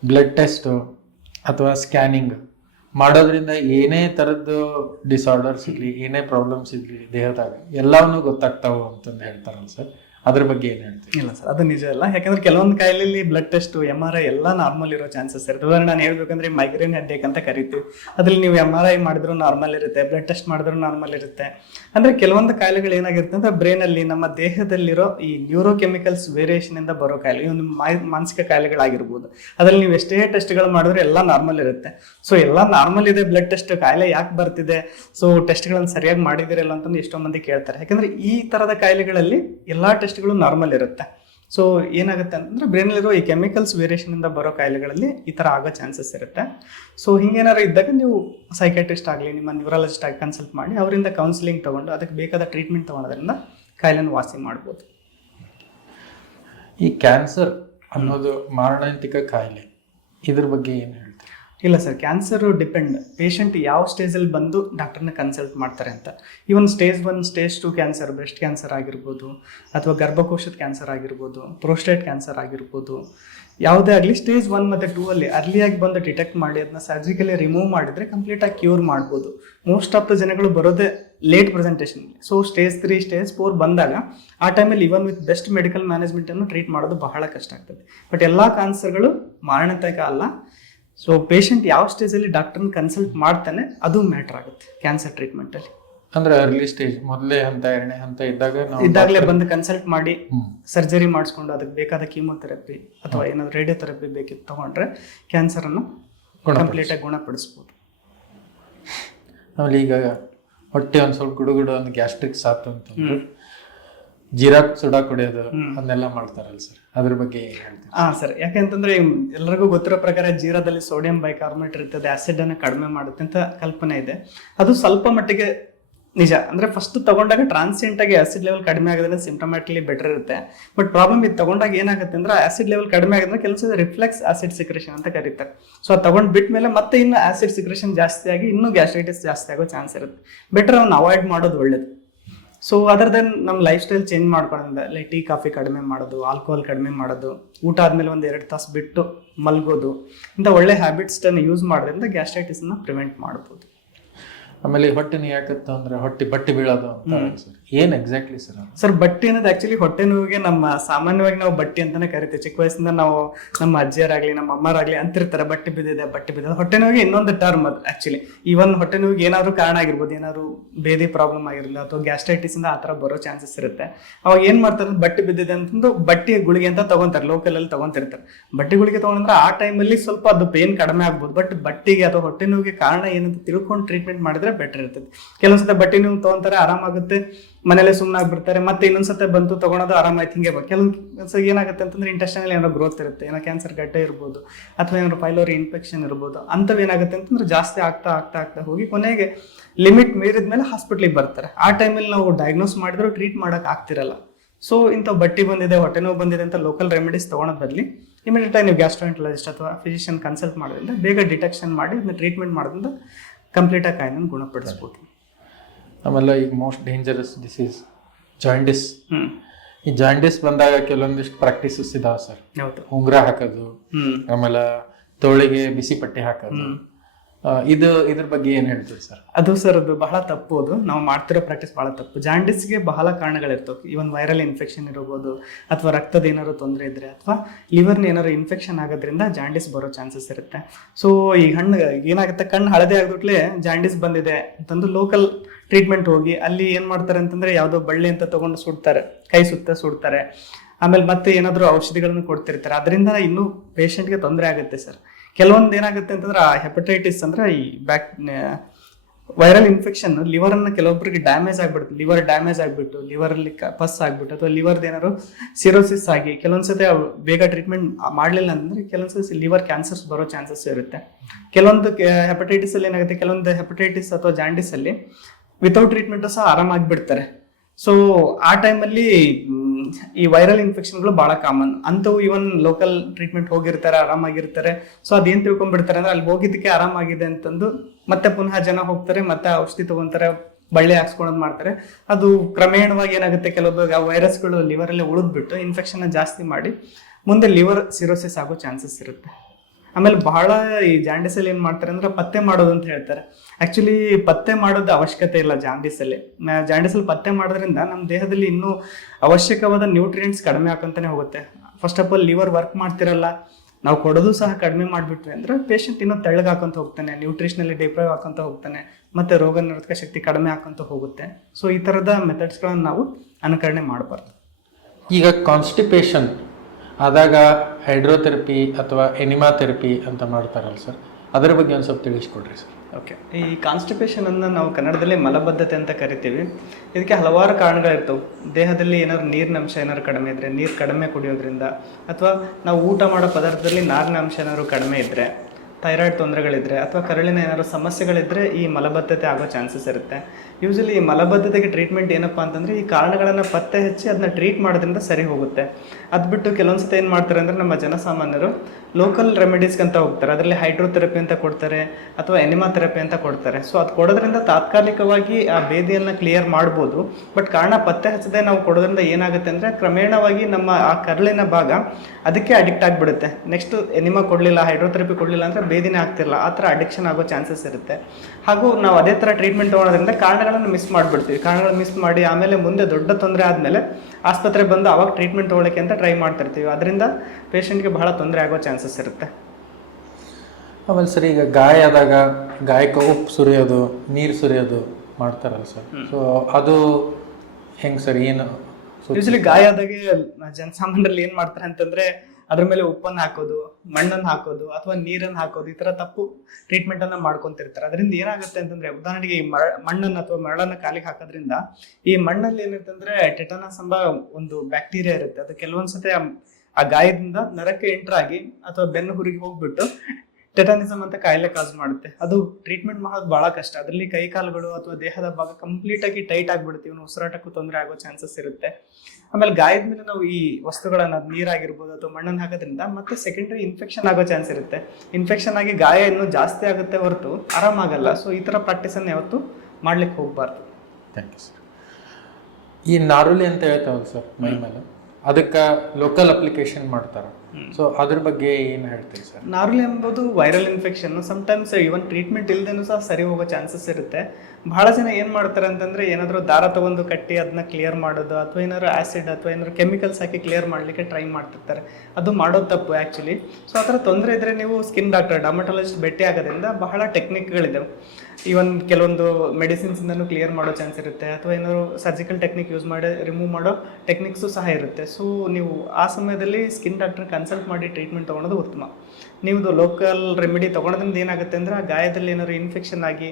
ಬ್ಲಡ್ ಟೆಸ್ಟ್ ಅಥವಾ ಸ್ಕ್ಯಾನಿಂಗ್ ಮಾಡೋದ್ರಿಂದ ಏನೇ ತರದ್ದು ಡಿಸಾರ್ಡರ್ಸ್ ಇರ್ಲಿ, ಏನೇ ಪ್ರಾಬ್ಲಮ್ಸ್ ಇರ್ಲಿ ದೇಹದಾಗ ಎಲ್ಲವನ್ನೂ ಗೊತ್ತಾಗ್ತಾವ ಅಂತಂದು ಹೇಳ್ತಾರಲ್ಲ ಸರ್, ಅದ್ರ ಬಗ್ಗೆ ಏನ್ ಹೇಳ್ತೀವಿ? ಇಲ್ಲ ಸರ್, ಅದು ನಿಜ ಇಲ್ಲ. ಯಾಕಂದ್ರೆ ಕೆಲವೊಂದು ಕಾಯಿಲೆಯಲ್ಲಿ ಬ್ಲಡ್ ಟೆಸ್ಟ್, MRI ಎಲ್ಲ ನಾರ್ಮಲ್ ಇರೋ ಚಾನ್ಸಸ್ ಇರುತ್ತೆ. ಉದಾಹರಣೆ ನಾನು ಹೇಳ್ಬೇಕಂದ್ರೆ ಮೈಗ್ರೇನ್ ಹೆಡ್ಡೇಕ್ ಅಂತ ಕರಿತೀವಿ, ಅದ್ರಲ್ಲಿ ನೀವು MRI ಮಾಡಿದ್ರು ನಾರ್ಮಲ್ ಇರುತ್ತೆ, ಬ್ಲಡ್ ಟೆಸ್ಟ್ ಮಾಡಿದ್ರು ನಾರ್ಮಲ್ ಇರುತ್ತೆ. ಅಂದ್ರೆ ಕೆಲವೊಂದು ಕಾಯಿಲೆಗಳು ಏನಾಗಿರುತ್ತೆ ಅಂದ್ರೆ ಬ್ರೈನ್ ಅಲ್ಲಿ ನಮ್ಮ ದೇಹದಲ್ಲಿರೋ ಈ ನ್ಯೂರೋಕೆಮಿಕಲ್ಸ್ ವೇರಿಯೇಷನ್ ಇಂದ ಬರೋ ಕಾಯಿಲೆ, ಒಂದು ಮಾನಸಿಕ ಕಾಯಿಲೆಗಳಾಗಿರ್ಬೋದು. ಅದ್ರಲ್ಲಿ ನೀವು ಎಷ್ಟೇ ಟೆಸ್ಟ್ಗಳು ಮಾಡಿದ್ರೆ ಎಲ್ಲ ನಾರ್ಮಲ್ ಇರುತ್ತೆ. ಸೊ ಎಲ್ಲ ನಾರ್ಮಲ್ ಇದೆ, ಬ್ಲಡ್ ಟೆಸ್ಟ್ ಕಾಯಿಲೆ ಯಾಕೆ ಬರ್ತಿದೆ, ಸೊ ಟೆಸ್ಟ್ಗಳನ್ನು ಸರಿಯಾಗಿ ಮಾಡಿದಿರಲ್ಲ ಅಂತ ಎಷ್ಟೋ ಮಂದಿ ಕೇಳ್ತಾರೆ. ಯಾಕಂದ್ರೆ ಈ ತರದ ಕಾಯಿಲೆಗಳಲ್ಲಿ ಎಲ್ಲಾ ಟೆಸ್ಟ್ಗಳು ನಾರ್ಮಲ್ ಇರುತ್ತೆ. ಸೊ ಏನಾಗುತ್ತೆ ಅಂತಂದ್ರೆ ಬ್ರೈನಲ್ಲಿರೋ ಈ ಕೆಮಿಕಲ್ಸ್ ವೇರಿಯೇಷನ್ ಇಂದ ಬರೋ ಕಾಯಿಲೆಗಳಲ್ಲಿ ಈ ತರ ಆಗೋ ಚಾನ್ಸಸ್ ಇರುತ್ತೆ. ಸೊ ಹಿಂಗೇನಾದ್ರು ಇದ್ದಾಗ ನೀವು ಸೈಕಾಟ್ರಿಸ್ಟ್ ಆಗಲಿ, ನಿಮ್ಮ ನ್ಯೂರಾಲಜಿಸ್ಟ್ ಆಗಿ ಕನ್ಸಲ್ಟ್ ಮಾಡಿ ಅವರಿಂದ ಕೌನ್ಸಿಲಿಂಗ್ ತಗೊಂಡು ಅದಕ್ಕೆ ಬೇಕಾದ ಟ್ರೀಟ್ಮೆಂಟ್ ತಗೊಳೋದ್ರಿಂದ ಕಾಯಿಲೆನ ವಾಸಿ ಮಾಡ್ಬೋದು. ಈ ಕ್ಯಾನ್ಸರ್ ಅನ್ನೋದು ಮಾರಣಾಂತಿಕ ಕಾಯಿಲೆ, ಇದ್ರ ಬಗ್ಗೆ ಏನು ಹೇಳ್ತೀವಿ? ಇಲ್ಲ ಸರ್, ಕ್ಯಾನ್ಸರು ಡಿಪೆಂಡ್ ಪೇಷಂಟ್ ಯಾವ ಸ್ಟೇಜಲ್ಲಿ ಬಂದು ಡಾಕ್ಟರ್ನ ಕನ್ಸಲ್ಟ್ ಮಾಡ್ತಾರೆ ಅಂತ. Even stage 1, stage 2 cancer, breast cancer ಆಗಿರ್ಬೋದು, ಅಥವಾ ಗರ್ಭಕೋಶದ ಕ್ಯಾನ್ಸರ್ ಆಗಿರ್ಬೋದು, ಪ್ರೋಸ್ಟೇಟ್ ಕ್ಯಾನ್ಸರ್ ಆಗಿರ್ಬೋದು, ಯಾವುದೇ ಆಗಲಿ ಸ್ಟೇಜ್ 1 ಮತ್ತು 2 ಅಲ್ಲಿ ಅರ್ಲಿಯಾಗಿ ಬಂದು ಡಿಟೆಕ್ಟ್ ಮಾಡಿ ಅದನ್ನ ಸರ್ಜಿಕಲಿ ರಿಮೂವ್ ಮಾಡಿದರೆ ಕಂಪ್ಲೀಟಾಗಿ ಕ್ಯೂರ್ ಮಾಡ್ಬೋದು. ಮೋಸ್ಟ್ ಆಫ್ ದ ಜನಗಳು ಬರೋದೇ late presentation. So stage 3, stage 4 ಬಂದಾಗ ಆ ಟೈಮಲ್ಲಿ ಇವನ್ ವಿತ್ ಬೆಸ್ಟ್ ಮೆಡಿಕಲ್ ಮ್ಯಾನೇಜ್ಮೆಂಟನ್ನು ಟ್ರೀಟ್ ಮಾಡೋದು ಬಹಳ ಕಷ್ಟ ಆಗ್ತದೆ. ಬಟ್ ಎಲ್ಲ ಕ್ಯಾನ್ಸರ್ಗಳು ಮಾರಣಾಂತಿಕ ಅಲ್ಲ. ಸೊ ಪೇಷಂಟ್ ಯಾವ ಸ್ಟೇಜಲ್ಲಿ ಡಾಕ್ಟರ್ನ ಕನ್ಸಲ್ಟ್ ಮಾಡ್ತಾನೆ ಅದು ಮ್ಯಾಟರ್ ಆಗುತ್ತೆ ಕ್ಯಾನ್ಸರ್ ಟ್ರೀಟ್ಮೆಂಟಲ್ಲಿ. ಅಂದ್ರೆ ಅರ್ಲಿ ಸ್ಟೇಜ್, ಮೊದಲೇ ಹಂತ, 2ನೇ ಹಂತ ಇದ್ದಾಗಲೇ ಬಂದು ಕನ್ಸಲ್ಟ್ ಮಾಡಿ ಸರ್ಜರಿ ಮಾಡಿಸ್ಕೊಂಡು ಅದಕ್ಕೆ ಬೇಕಾದ ಕೀಮೋಥೆರಪಿ ಅಥವಾ ಏನಾದ್ರು ರೇಡಿಯೋಥೆರಪಿ ಬೇಕಿತ್ತು ತಗೊಂಡ್ರೆ ಕ್ಯಾನ್ಸರನ್ನು ಕಂಪ್ಲೀಟಾಗಿ ಗುಣಪಡಿಸ್ಬೋದು. ಆಮೇಲೆ ಈಗ ಹೊಟ್ಟೆ ಒಂದ್ ಸ್ವಲ್ಪ ಗುಡುಗುಡು ಒಂದು ಗ್ಯಾಸ್ಟ್ರಿಕ್ಸ್ ಆತು ಅಂತಂದ್ರೆ ಜೀರಾ ಸುಡಾ ಕುಡಿಯೋದು ಅದನ್ನೆಲ್ಲ ಮಾಡ್ತಾರಲ್ಲ ಸರ್, ಅದ್ರ ಬಗ್ಗೆ ಏನ್ ಹೇಳ್ತೀವಿ? ಸರ್, ಯಾಕೆಂತಂದ್ರೆ ಎಲ್ಲರಿಗೂ ಗೊತ್ತಿರೋ ಪ್ರಕಾರ ಜೀರಾದಲ್ಲಿ ಸೋಡಿಯಂ ಬೈಕಾರ್ಬನೇಟ್ ಇರ್ತದೆ, ಆಸಿಡ್ ಅನ್ನ ಕಡಿಮೆ ಮಾಡುತ್ತೆ ಅಂತ ಕಲ್ಪನೆ ಇದೆ. ಅದು ಸ್ವಲ್ಪ ಮಟ್ಟಿಗೆ ನಿಜ. ಅಂದ್ರೆ ಫಸ್ಟ್ ತಗೊಂಡಾಗ ಟ್ರಾನ್ಸಿಯೆಂಟ್ ಆಗಿ ಆಸಿಡ್ ಲೆವೆಲ್ ಕಡಿಮೆ ಆಗೋದ್ರಿಂದ ಸಿಂಪ್ಟಮ್ಯಾಟಿಕಲಿ ಬೆಟರ್ ಇರುತ್ತೆ. ಬಟ್ ಪ್ರಾಬ್ಲಮ್ ಇದು ತಗೊಂಡಾಗ ಏನಾಗುತ್ತೆ ಅಂದ್ರೆ ಆಸಿಡ್ ಲೆವೆಲ್ ಕಡಿಮೆ ಆಗಿದ್ರೆ ಕೆಲಸ ರಿಫ್ಲೆಕ್ಸ್ ಆಸಿಡ್ ಸಿಕ್ರೇಷನ್ ಅಂತ ಕರೀತಾರೆ. ಸೊ ಅದು ತಗೊಂಡ್ ಬಿಟ್ಟ ಮೇಲೆ ಮತ್ತೆ ಇನ್ನು ಆಸಿಡ್ ಸಿಕ್ರೇಷನ್ ಜಾಸ್ತಿ ಆಗಿ ಇನ್ನೂ ಗ್ಯಾಸ್ಟ್ರೈಟಿಸ್ ಜಾಸ್ತಿ ಆಗೋ ಚಾನ್ಸ್ ಇರುತ್ತೆ. ಬೆಟರ್ ಅವ್ನು ಅವಾಯ್ಡ್ ಮಾಡೋದು ಒಳ್ಳೇದು. ಸೊ ಅದರ್ ದೆನ್ ನಮ್ಮ ಲೈಫ್ ಸ್ಟೈಲ್ ಚೇಂಜ್ ಮಾಡ್ಕೊಳ್ಳೋದ್ರಿಂದ ಲೈಕ್ ಟೀ ಕಾಫಿ ಕಡಿಮೆ ಮಾಡೋದು, ಆಲ್ಕೋಹಾಲ್ ಕಡಿಮೆ ಮಾಡೋದು, ಊಟ ಆದ್ಮೇಲೆ 1-2 ತಾಸು ಬಿಟ್ಟು ಮಲ್ಗೋದು, ಇಂಥ ಒಳ್ಳೆ ಹ್ಯಾಬಿಟ್ಸ್ನ ಯೂಸ್ ಮಾಡೋದ್ರಿಂದ ಗ್ಯಾಸ್ಟ್ರೈಟಿಸ್ನ ಪ್ರಿವೆಂಟ್ ಮಾಡ್ಬೋದು. ಆಮೇಲೆ ಹೊಟ್ಟೆ ಯಾಕತ್ತ ಅಂದ್ರೆ ಹೊಟ್ಟೆ ಬಟ್ಟಿ ಬೀಳೋದು ಅಂತ ಸರ್, ಏನ್ ಎಕ್ಸಾಕ್ಟ್ಲಿ ಸರ್? ಸರ್, ಬಟ್ಟಿ ಅನ್ನೋದು ಆಕ್ಚುಲಿ ಹೊಟ್ಟೆ ನೋವಿಗೆ ನಮ್ಮ ಸಾಮಾನ್ಯವಾಗಿ ನಾವು ಬಟ್ಟಿ ಅಂತಾನೆ ಕರಿತೀವಿ. ಚಿಕ್ಕ ವಯಸ್ಸಿಂದ ನಾವು ನಮ್ಮ ಅಜ್ಜಿಯರಾಗ್ಲಿ ನಮ್ಮ ಅಮ್ಮರಾಗ್ಲಿ ಅಂತಿರ್ತಾರೆ ಬಟ್ಟಿ ಬಿದ್ದಿದೆ ಬಟ್ಟಿ ಬಿದ್ದಿದೆ. ಹೊಟ್ಟೆ ನೋವಿಗೆ ಇನ್ನೊಂದು ಟರ್ಮ್ ಅದು ಆಕ್ಚುಲಿ. ಈವನ್ ಹೊಟ್ಟೆ ನೋವಿಗೆ ಏನಾದ್ರು ಕಾರಣ ಆಗಿರ್ಬೋದು, ಏನಾದ್ರು ಬೇದಿ ಪ್ರಾಬ್ಲಮ್ ಆಗಿರಲಿಲ್ಲ ಅಥವಾ ಗ್ಯಾಸ್ಟ್ರೈಟಿಸ್ ಇಂದ ಆ ಥರ ಬರೋ ಚಾನ್ಸಸ್ ಇರುತ್ತೆ. ಅವಾಗ ಏನ್ ಮಾಡ್ತಾರೆ, ಬಟ್ಟಿ ಬಿದ್ದಿದೆ ಅಂತಂದು ಬಟ್ಟಿ ಗುಳಿಗೆ ಅಂತ ತಗೊಂತಾರೆ, ಲೋಕಲ್ ಅಲ್ಲಿ ತಗೊಂತಿರ್ತಾರೆ. ಬಟ್ಟಿ ಗುಳಿಗೆ ತಗೊಂಡ್ರೆ ಆ ಟೈಮಲ್ಲಿ ಸ್ವಲ್ಪ ಅದು ಪೇನ್ ಕಡಿಮೆ ಆಗ್ಬೋದು. ಬಟ್ ಬಟ್ಟಿಗೆ ಅಥವಾ ಹೊಟ್ಟೆ ನೋವಿಗೆ ಕಾರಣ ಏನಂತ ತಿಳ್ಕೊಂಡು ಟ್ರೀಟ್ಮೆಂಟ್ ಮಾಡಿದ್ರೆ ಬೆಟರ್ ಇರ್ತದೆ. ಕೆಲವೊಂದ್ಸತಿ ಬಟ್ಟೆ ನೋವು ತಗೊಂತಾರೆ, ಆರಾಮಾಗುತ್ತೆ, ಮನೇಲೆ ಸುಮ್ಮನೆ ಆಗ್ಬಿಡ್ತಾರೆ. ಮತ್ತೆ ಇನ್ನೊಂದ್ಸತಿ ಬಂತು ತಗೊಳೋದು ಆರಾಮಾಯ್ತು, ಹಿಂಗೆ ಕೆಲವೊಂದು ಏನಾಗುತ್ತೆ ಅಂತಂದ್ರೆ ಇಂಟೆಸ್ಟೈನಲ್ ಏನೋ ಗ್ರೋತ್ ಇರುತ್ತೆ, ಏನೋ ಕ್ಯಾನ್ಸರ್ ಗಡ್ಡೆ ಇರ್ಬೋದು ಅಥವಾ ಏನೋ ಪೈಲೋರಿ ಇನ್ಫೆಕ್ಷನ್ ಇರ್ಬೋದು. ಅಂಥವು ಏನಾಗುತ್ತೆ ಅಂತಂದ್ರೆ ಜಾಸ್ತಿ ಆಗ್ತಾ ಹೋಗಿ ಕೊನೆಗೆ ಲಿಮಿಟ್ ಮೀರಿದ್ಮೇಲೆ ಹಾಸ್ಪಿಟ್ಲಿಗೆ ಬರ್ತಾರೆ. ಆ ಟೈಮಲ್ಲಿ ನಾವು ಡಯಾಗ್ನೋಸ್ ಮಾಡಿದ್ರು ಟ್ರೀಟ್ ಮಾಡಕ್ ಆಗ್ತಿರಲ್ಲ. ಸೊ ಇಂಥ ಬಟ್ಟಿ ಬಂದಿದೆ, ಹೊಟ್ಟೆ ನೋವು ಬಂದಿದೆ ಅಂತ ಲೋಕಲ್ ರೆಮಿಡೀಸ್ ತೊಗೊಳೋದ್ ಬದಲಿ ಇಮಿಡಿಯೇಟ್ ಆಗಿ ನೀವು ಗ್ಯಾಸ್ಟ್ರೋಎಂಟರಾಲಜಿಸ್ಟ್ ಅಥವಾ ಫಿಸಿಷಿಯನ್ ಕನ್ಸಲ್ಟ್ ಮಾಡೋದ್ರಿಂದ ಬೇಗ ಡಿಟೆಕ್ಷನ್ ಮಾಡಿ ಅದನ್ನ ಟ್ರೀಟ್ಮೆಂಟ್ ಮಾಡೋದ್ರಿಂದ ಕಂಪ್ಲೀಟ್ ಆಗಿ ಕಾಯಿಲೆನ ಗುಣಪಡಿಸ್ಬೋದು. ಆಮೇಲೆ ಈಗ ಮೋಸ್ಟ್ ಡೇಂಜರಸ್ ಡಿಸೀಸ್ ಜಾಂಡಿಸ್. ಈ ಜಾಂಡಿಸ್ ಬಂದಾಗ ಕೆಲವೊಂದಿಷ್ಟು ಪ್ರಾಕ್ಟೀಸಸ್ ಇದಾವ ಸರ್. ಉಂಗುರ ಹಾಕೋದು, ಆಮೇಲೆ ತೋಳಿಗೆ ಬಿಸಿ ಪಟ್ಟಿ ಹಾಕೋದು, ಇದ್ರ ಬಗ್ಗೆ ಏನ್ ಹೇಳ್ತೀವಿ ಸರ್? ಅದು ಬಹಳ ತಪ್ಪು. ಅದು ನಾವು ಮಾಡ್ತಿರೋ ಪ್ರಾಕ್ಟೀಸ್ ಬಹಳ ತಪ್ಪು. ಜಾಂಡಿಸ್ಗೆ ಬಹಳ ಕಾರಣಗಳಿರ್ತವೆ. ಇವನ್ ವೈರಲ್ ಇನ್ಫೆಕ್ಷನ್ ಇರ್ಬೋದು, ಅಥವಾ ರಕ್ತದ ಏನಾದ್ರು ತೊಂದರೆ ಇದ್ರೆ, ಅಥವಾ ಲಿವರ್ನ ಏನಾದ್ರು ಇನ್ಫೆಕ್ಷನ್ ಆಗೋದ್ರಿಂದ ಜಾಂಡಿಸ್ ಬರೋ ಚಾನ್ಸಸ್ ಇರುತ್ತೆ. ಸೊ ಈ ಹಣ್ಣು ಏನಾಗುತ್ತೆ, ಕಣ್ಣು ಹಳದೆ ಆಗ್ಬಿಟ್ಲೆ ಜಾಂಡಿಸ್ ಬಂದಿದೆ ಅಂತಂದು ಲೋಕಲ್ ಟ್ರೀಟ್ಮೆಂಟ್ ಹೋಗಿ ಅಲ್ಲಿ ಏನ್ ಮಾಡ್ತಾರೆ ಅಂತಂದ್ರೆ ಯಾವುದೋ ಬಳ್ಳಿ ಅಂತ ತಗೊಂಡು ಸುಡ್ತಾರೆ, ಕೈ ಸುತ್ತ ಸುಡ್ತಾರೆ. ಆಮೇಲೆ ಮತ್ತೆ ಏನಾದ್ರು ಔಷಧಿಗಳನ್ನು ಕೊಡ್ತಿರ್ತಾರೆ. ಅದರಿಂದ ಇನ್ನೂ ಪೇಷಂಟ್ಗೆ ತೊಂದರೆ ಆಗುತ್ತೆ ಸರ್. ಕೆಲವೊಂದು ಏನಾಗುತ್ತೆ ಅಂತಂದ್ರೆ ಹೆಪಟೈಟಿಸ್ ಅಂದ್ರೆ ಈ ವೈರಲ್ ಇನ್ಫೆಕ್ಷನ್ ಲಿವರ್ ಅನ್ನ ಕೆಲವೊಬ್ಬರಿಗೆ ಡ್ಯಾಮೇಜ್ ಆಗ್ಬಿಡುತ್ತೆ. ಲಿವರ್ ಡ್ಯಾಮೇಜ್ ಆಗ್ಬಿಟ್ಟು ಲಿವರ್ ಅಲ್ಲಿ ಪಸ್ ಆಗ್ಬಿಟ್ಟು ಅಥವಾ ಲಿವರ್ದ ಏನಾದ್ರು ಸಿರೋಸಿಸ್ ಆಗಿ ಕೆಲವೊಂದ್ಸತಿ ಬೇಗ ಟ್ರೀಟ್ಮೆಂಟ್ ಮಾಡಲಿಲ್ಲ ಅಂದ್ರೆ ಕೆಲವೊಂದ್ಸತಿ ಲಿವರ್ ಕ್ಯಾನ್ಸರ್ಸ್ ಬರೋ ಚಾನ್ಸಸ್ ಇರುತ್ತೆ. ಕೆಲವೊಂದು ಹೆಪಟೈಟಿಸ್ ಅಲ್ಲಿ ಏನಾಗುತ್ತೆ, ಕೆಲವೊಂದು ಹೆಪಟೈಟಿಸ್ ಅಥವಾ ಜಾಂಡಿಸ್ ಅಲ್ಲಿ ವಿತೌಟ್ ಟ್ರೀಟ್ಮೆಂಟ್ ಸಹ ಆರಾಮಾಗ್ಬಿಡ್ತಾರೆ. ಸೊ ಆ ಟೈಮಲ್ಲಿ ಈ ವೈರಲ್ ಇನ್ಫೆಕ್ಷನ್ಗಳು ಬಹಳ ಕಾಮನ್. ಅಂಥವು ಇವನ್ ಲೋಕಲ್ ಟ್ರೀಟ್ಮೆಂಟ್ ಹೋಗಿರ್ತಾರೆ, ಆರಾಮಾಗಿರ್ತಾರೆ. ಸೊ ಅದೇನ್ ತಿಳ್ಕೊಂಡ್ಬಿಡ್ತಾರೆ ಅಂದ್ರೆ ಅಲ್ಲಿ ಹೋಗಿದ್ದಕ್ಕೆ ಆರಾಮಾಗಿದೆ ಅಂತಂದು ಮತ್ತೆ ಪುನಃ ಜನ ಹೋಗ್ತಾರೆ, ಮತ್ತೆ ಔಷಧಿ ತಗೊಂತಾರೆ, ಬಳ್ಳಿ ಹಾಕ್ಸ್ಕೊಳ್ಳೋದು ಮಾಡ್ತಾರೆ. ಅದು ಕ್ರಮೇಣವಾಗಿ ಏನಾಗುತ್ತೆ, ಕೆಲವೊಬ್ಬ ವೈರಸ್ಗಳು ಲಿವರ್ ಅಲ್ಲೇ ಉಳಿದ್ಬಿಟ್ಟು ಇನ್ಫೆಕ್ಷನ್ ಜಾಸ್ತಿ ಮಾಡಿ ಮುಂದೆ ಲಿವರ್ ಸಿರೋಸಿಸ್ ಆಗೋ ಚಾನ್ಸಸ್ ಇರುತ್ತೆ. ಆಮೇಲೆ ಬಹಳ ಈ ಜಾಂಡಿಸ್ ಅಲ್ಲಿ ಏನ್ ಮಾಡ್ತಾರೆ ಅಂದ್ರೆ ಪತ್ತೆ ಮಾಡೋದು ಅಂತ ಹೇಳ್ತಾರೆ. ಆಕ್ಚುಲಿ ಪತ್ತೆ ಮಾಡೋದು ಅವಶ್ಯಕತೆ ಇಲ್ಲ ಜಾಂಡಿಸ್ ಅಲ್ಲಿ. ಜಾಂಡಿಸ್ ಅಲ್ಲಿ ಪತ್ತೆ ಮಾಡೋದ್ರಿಂದ ನಮ್ಮ ದೇಹದಲ್ಲಿ ಇನ್ನೂ ಅವಶ್ಯಕವಾದ ನ್ಯೂಟ್ರಿಯೆಂಟ್ಸ್ ಕಡಿಮೆ ಹಾಕಂತಾನೆ ಹೋಗುತ್ತೆ. First of all liver work ಮಾಡ್ತಿರಲ್ಲ, ನಾವು ಕೊಡೋದು ಸಹ ಕಡಿಮೆ ಮಾಡಿಬಿಟ್ವಿ ಅಂದ್ರೆ ಪೇಷಂಟ್ ಇನ್ನೂ ತೆಳ್ಳಗೆ ಹಾಕೊಂತ ಹೋಗ್ತಾನೆ, ನ್ಯೂಟ್ರಿಷನಲ್ಲಿ ಡಿಪ್ರೈವ್ ಹಾಕೊಂತ ಹೋಗ್ತಾನೆ, ಮತ್ತೆ ರೋಗ ನಿರೋಧಕ ಶಕ್ತಿ ಕಡಿಮೆ ಹಾಕೊಂತ ಹೋಗುತ್ತೆ. ಸೊ ಈ ತರದ ಮೆಥಡ್ಸ್ಗಳನ್ನು ನಾವು ಅನುಕರಣೆ ಮಾಡಬಾರ್ದು. ಈಗ ಕಾನ್ಸ್ಟಿಪೇಷನ್ ಆದಾಗ ಹೈಡ್ರೋಥೆರಪಿ ಅಥವಾ ಎನಿಮಾ ಥೆರಪಿ ಅಂತ ಮಾಡ್ತಾರಲ್ಲ ಸರ್, ಅದರ ಬಗ್ಗೆ ಒಂದು ಸ್ವಲ್ಪ ತಿಳಿಸ್ಕೊಡ್ರಿ ಸರ್. ಓಕೆ, ಈ ಕಾನ್ಸ್ಟಿಪೇಷನ್ ಅನ್ನು ನಾವು ಕನ್ನಡದಲ್ಲಿ ಮಲಬದ್ಧತೆ ಅಂತ ಕರಿತೀವಿ. ಇದಕ್ಕೆ ಹಲವಾರು ಕಾರಣಗಳಿರ್ತವೆ. ದೇಹದಲ್ಲಿ ಏನಾದ್ರು ನೀರಿನ ಅಂಶ ಏನಾದ್ರು ಕಡಿಮೆ ಇದ್ರೆ, ನೀರು ಕಡಿಮೆ ಕುಡಿಯೋದ್ರಿಂದ, ಅಥವಾ ನಾವು ಊಟ ಮಾಡೋ ಪದಾರ್ಥದಲ್ಲಿ ನಾರಿನ ಅಂಶ ಏನಾದ್ರು ಕಡಿಮೆ ಇದ್ರೆ, ಥೈರಾಯ್ಡ್ ತೊಂದರೆಗಳಿದ್ರೆ, ಅಥವಾ ಕರಳಿನ ಏನಾದ್ರು ಸಮಸ್ಯೆಗಳಿದ್ರೆ ಈ ಮಲಬದ್ಧತೆ ಆಗೋ ಚಾನ್ಸಸ್ ಇರುತ್ತೆ. ಯೂಶಲಿ ಈ ಮಲಬದ್ಧತೆಗೆ ಟ್ರೀಟ್ಮೆಂಟ್ ಏನಪ್ಪ ಅಂತಂದರೆ ಈ ಕಾರಣಗಳನ್ನು ಪತ್ತೆ ಹಚ್ಚಿ ಅದನ್ನ ಟ್ರೀಟ್ ಮಾಡೋದ್ರಿಂದ ಸರಿ ಹೋಗುತ್ತೆ. ಅದು ಬಿಟ್ಟು ಕೆಲವೊಂದ್ಸತಿ ಏನು ಮಾಡ್ತಾರೆ ಅಂದರೆ ನಮ್ಮ ಜನಸಾಮಾನ್ಯರು ಲೋಕಲ್ ರೆಮಿಡೀಸ್ಗೆ ಅಂತ ಹೋಗ್ತಾರೆ. ಅದರಲ್ಲಿ ಹೈಡ್ರೋಥೆರಪಿ ಅಂತ ಕೊಡ್ತಾರೆ ಅಥವಾ ಎನಿಮಾ ಥೆರಪಿ ಅಂತ ಕೊಡ್ತಾರೆ. ಸೊ ಅದು ಕೊಡೋದ್ರಿಂದ ತಾತ್ಕಾಲಿಕವಾಗಿ ಆ ಬೇದಿಯನ್ನು ಕ್ಲಿಯರ್ ಮಾಡ್ಬೋದು. ಬಟ್ ಕಾರಣ ಪತ್ತೆ ಹಚ್ಚದೆ ನಾವು ಕೊಡೋದ್ರಿಂದ ಏನಾಗುತ್ತೆ ಅಂದರೆ ಕ್ರಮೇಣವಾಗಿ ನಮ್ಮ ಆ ಕರಳಿನ ಭಾಗ ಅದಕ್ಕೆ ಅಡಿಕ್ಟ್ ಆಗಿಬಿಡುತ್ತೆ. ನೆಕ್ಸ್ಟ್ ಎನಿಮಾ ಕೊಡಲಿಲ್ಲ, ಹೈಡ್ರೋಥೆರಪಿ ಕೊಡಲಿಲ್ಲ ಅಂದರೆ ಬೇದಿನೇ ಆಗ್ತಿರಲ್ಲ, ಆ ಥರ ಅಡಿಕ್ಷನ್ ಆಗೋ ಚಾನ್ಸಸ್ ಇರುತ್ತೆ. ಹಾಗೂ ನಾವು ಅದೇ ಥರ ಟ್ರೀಟ್ಮೆಂಟ್ ತೊಗೊಳೋದ್ರಿಂದ ಕಾರಣಗಳನ್ನು ಮಿಸ್ ಮಾಡಿಬಿಡ್ತೀವಿ. ಕಾರಣಗಳು ಮಿಸ್ ಮಾಡಿ ಆಮೇಲೆ ಮುಂದೆ ದೊಡ್ಡ ತೊಂದರೆ ಆದಮೇಲೆ ಆಸ್ಪತ್ರೆಗೆ ಬಂದು ಅವಾಗ ಟ್ರೀಟ್ಮೆಂಟ್ ತೊಗೊಳಕ್ಕೆ ಅಂತ ಟ್ರೈ ಮಾಡ್ತಿರ್ತೀವಿ. ಅದರಿಂದ ಪೇಷಂಟ್ಗೆ ಬಹಳ ತೊಂದರೆ ಆಗೋ ಚಾನ್ಸಸ್ ಇರುತ್ತೆ. ಆಮೇಲೆ ಸರ್, ಈಗ ಗಾಯ ಆದಾಗ ಗಾಯಕ್ಕೆ ಉಪ್ಪು ಸುರಿಯೋದು, ನೀರು ಸುರಿಯೋದು ಮಾಡ್ತಾರಲ್ಲ ಸರ್, ಸೊ ಅದು ಹೆಂಗೆ ಸರ್? ಏನು ಯೂಶಲಿ ಗಾಯ ಆದಾಗೆ ಜನಸಾಮಾನ್ಯರಲ್ಲಿ ಏನು ಮಾಡ್ತಾರೆ ಅಂತಂದರೆ ಅದ್ರ ಮೇಲೆ ಉಪ್ಪನ್ನು ಹಾಕೋದು, ಮಣ್ಣನ್ನು ಹಾಕೋದು ಅಥವಾ ನೀರನ್ನು ಹಾಕೋದು, ಈ ತರ ತಪ್ಪು ಟ್ರೀಟ್ಮೆಂಟ್ ಅನ್ನ ಮಾಡ್ಕೊಂತಿರ್ತಾರೆ. ಅದರಿಂದ ಏನಾಗುತ್ತೆ ಅಂತಂದ್ರೆ, ಉದಾಹರಣೆಗೆ ಈ ಮಣ್ಣನ್ನು ಅಥವಾ ಮರಳನ್ನ ಕಾಲಿಗೆ ಹಾಕೋದ್ರಿಂದ ಈ ಮಣ್ಣಲ್ಲಿ ಏನಿರುತ್ತೆ ಅಂದ್ರೆ ಟೆಟನಸ್ ಎಂಬ ಒಂದು ಬ್ಯಾಕ್ಟೀರಿಯಾ ಇರುತ್ತೆ. ಅದು ಕೆಲವೊಂದ್ಸತಿ ಆ ಗಾಯದಿಂದ ನರಕ್ಕೆ ಎಂಟರ್ ಆಗಿ ಅಥವಾ ಬೆನ್ನು ಹುರಿಗೆ ಹೋಗ್ಬಿಟ್ಟು ಟೆಟಾನಿಸಮ್ ಅಂತ ಕಾಯಿಲೆ ಕಾಸ್ ಮಾಡುತ್ತೆ. ಅದು ಟ್ರೀಟ್ಮೆಂಟ್ ಮಾಡೋದು ಬಹಳ ಕಷ್ಟ. ಅದರಲ್ಲಿ ಕೈ ಕಾಲುಗಳು ಅಥವಾ ದೇಹದ ಭಾಗ ಕಂಪ್ಲೀಟ್ ಆಗಿ ಟೈಟ್ ಆಗ್ಬಿಡುತ್ತೆ, ಇವನು ಉಸಿರಾಟಕ್ಕೂ ತೊಂದರೆ ಆಗೋ ಚಾನ್ಸಸ್ ಇರುತ್ತೆ. ಆಮೇಲೆ ಗಾಯದ ಮೇಲೆ ನಾವು ಈ ವಸ್ತುಗಳನ್ನ, ನೀರಾಗಿರ್ಬೋದು ಅಥವಾ ಮಣ್ಣನ್ನು ಹಾಕೋದ್ರಿಂದ ಮತ್ತೆ ಸೆಕೆಂಡರಿ ಇನ್ಫೆಕ್ಷನ್ ಆಗೋ ಚಾನ್ಸ್ ಇರುತ್ತೆ. ಇನ್ಫೆಕ್ಷನ್ ಆಗಿ ಗಾಯ ಇನ್ನೂ ಜಾಸ್ತಿ ಆಗುತ್ತೆ ಹೊರತು ಆರಾಮಾಗಲ್ಲ. ಸೊ ಈ ತರ ಪ್ರಾಕ್ಟೀಸ್ ಅನ್ನು ಯಾವತ್ತು ಮಾಡ್ಲಿಕ್ಕೆ ಹೋಗ್ಬಾರ್ದು. Thank you sir. ಈ ನಾರುಲಿ ಅಂತ ಹೇಳ್ತಾವಲ್ಲ ಸರ್ ಮೈ ಮೇಲೆ, ಅದಕ್ಕೆ ಲೋಕಲ್ ಅಪ್ಲಿಕೇಶನ್ ಮಾಡ್ತಾರೆ. ಸೊ ಅದ್ರ ಬಗ್ಗೆ ಏನು ಹೇಳ್ತೀರಿ ಸರ್? ನಾರುಲಿ ಎಂಬುದು ವೈರಲ್ ಇನ್ಫೆಕ್ಷನ್. ಸಮ್ಟೈಮ್ಸ್ ಇವನ್ ಟ್ರೀಟ್ಮೆಂಟ್ ಇಲ್ದೇನೂ ಸಹ ಸರಿ ಹೋಗೋ ಚಾನ್ಸಸ್ ಇರುತ್ತೆ. ಬಹಳ ಜನ ಏನ್ ಮಾಡ್ತಾರೆ ಅಂತಂದ್ರೆ, ಏನಾದ್ರು ದಾರ ತಗೊಂಡು ಕಟ್ಟಿ ಅದನ್ನ ಕ್ಲಿಯರ್ ಮಾಡೋದು ಅಥವಾ ಏನಾದ್ರು ಆಸಿಡ್ ಅಥವಾ ಏನಾದ್ರು ಕೆಮಿಕಲ್ಸ್ ಹಾಕಿ ಕ್ಲಿಯರ್ ಮಾಡ್ಲಿಕ್ಕೆ ಟ್ರೈ ಮಾಡ್ತಿರ್ತಾರೆ. ಅದು ಮಾಡೋದು ತಪ್ಪು ಆಕ್ಚುಲಿ. ಸೊ ಆ ಥರ ತೊಂದರೆ ಇದ್ರೆ ನೀವು ಸ್ಕಿನ್ ಡಾಕ್ಟರ್, ಡರ್ಮಟಾಲಜಿಸ್ಟ್ ಭೇಟಿ ಆಗೋದ್ರಿಂದ ಬಹಳ ಟೆಕ್ನಿಕ್ಗಳಿದ್ದಾವೆ. ಈವನ್ ಕೆಲವೊಂದು ಮೆಡಿಸಿನ್ಸ್ ಇಂದನೂ ಕ್ಲಿಯರ್ ಮಾಡೋ ಚಾನ್ಸ್ ಇರುತ್ತೆ, ಅಥವಾ ಏನಾದ್ರು ಸರ್ಜಿಕಲ್ ಟೆಕ್ನಿಕ್ ಯೂಸ್ ಮಾಡಿ ರಿಮೂವ್ ಮಾಡೋ ಟೆಕ್ನಿಕ್ಸು ಸಹ ಇರುತ್ತೆ. ಸೊ ನೀವು ಆ ಸಮಯದಲ್ಲಿ ಸ್ಕಿನ್ ಡಾಕ್ಟರ್ ಕನ್ಸಲ್ಟ್ ಮಾಡಿ ಟ್ರೀಟ್ಮೆಂಟ್ ತೊಗೊಳೋದು ಉತ್ತಮ. ನೀವು ಲೋಕಲ್ ರೆಮಿಡಿ ತೊಗೊಳೋದ್ರಿಂದ ಏನಾಗುತ್ತೆ ಅಂದರೆ, ಆ ಗಾಯದಲ್ಲಿ ಏನಾದ್ರು ಇನ್ಫೆಕ್ಷನ್ ಆಗಿ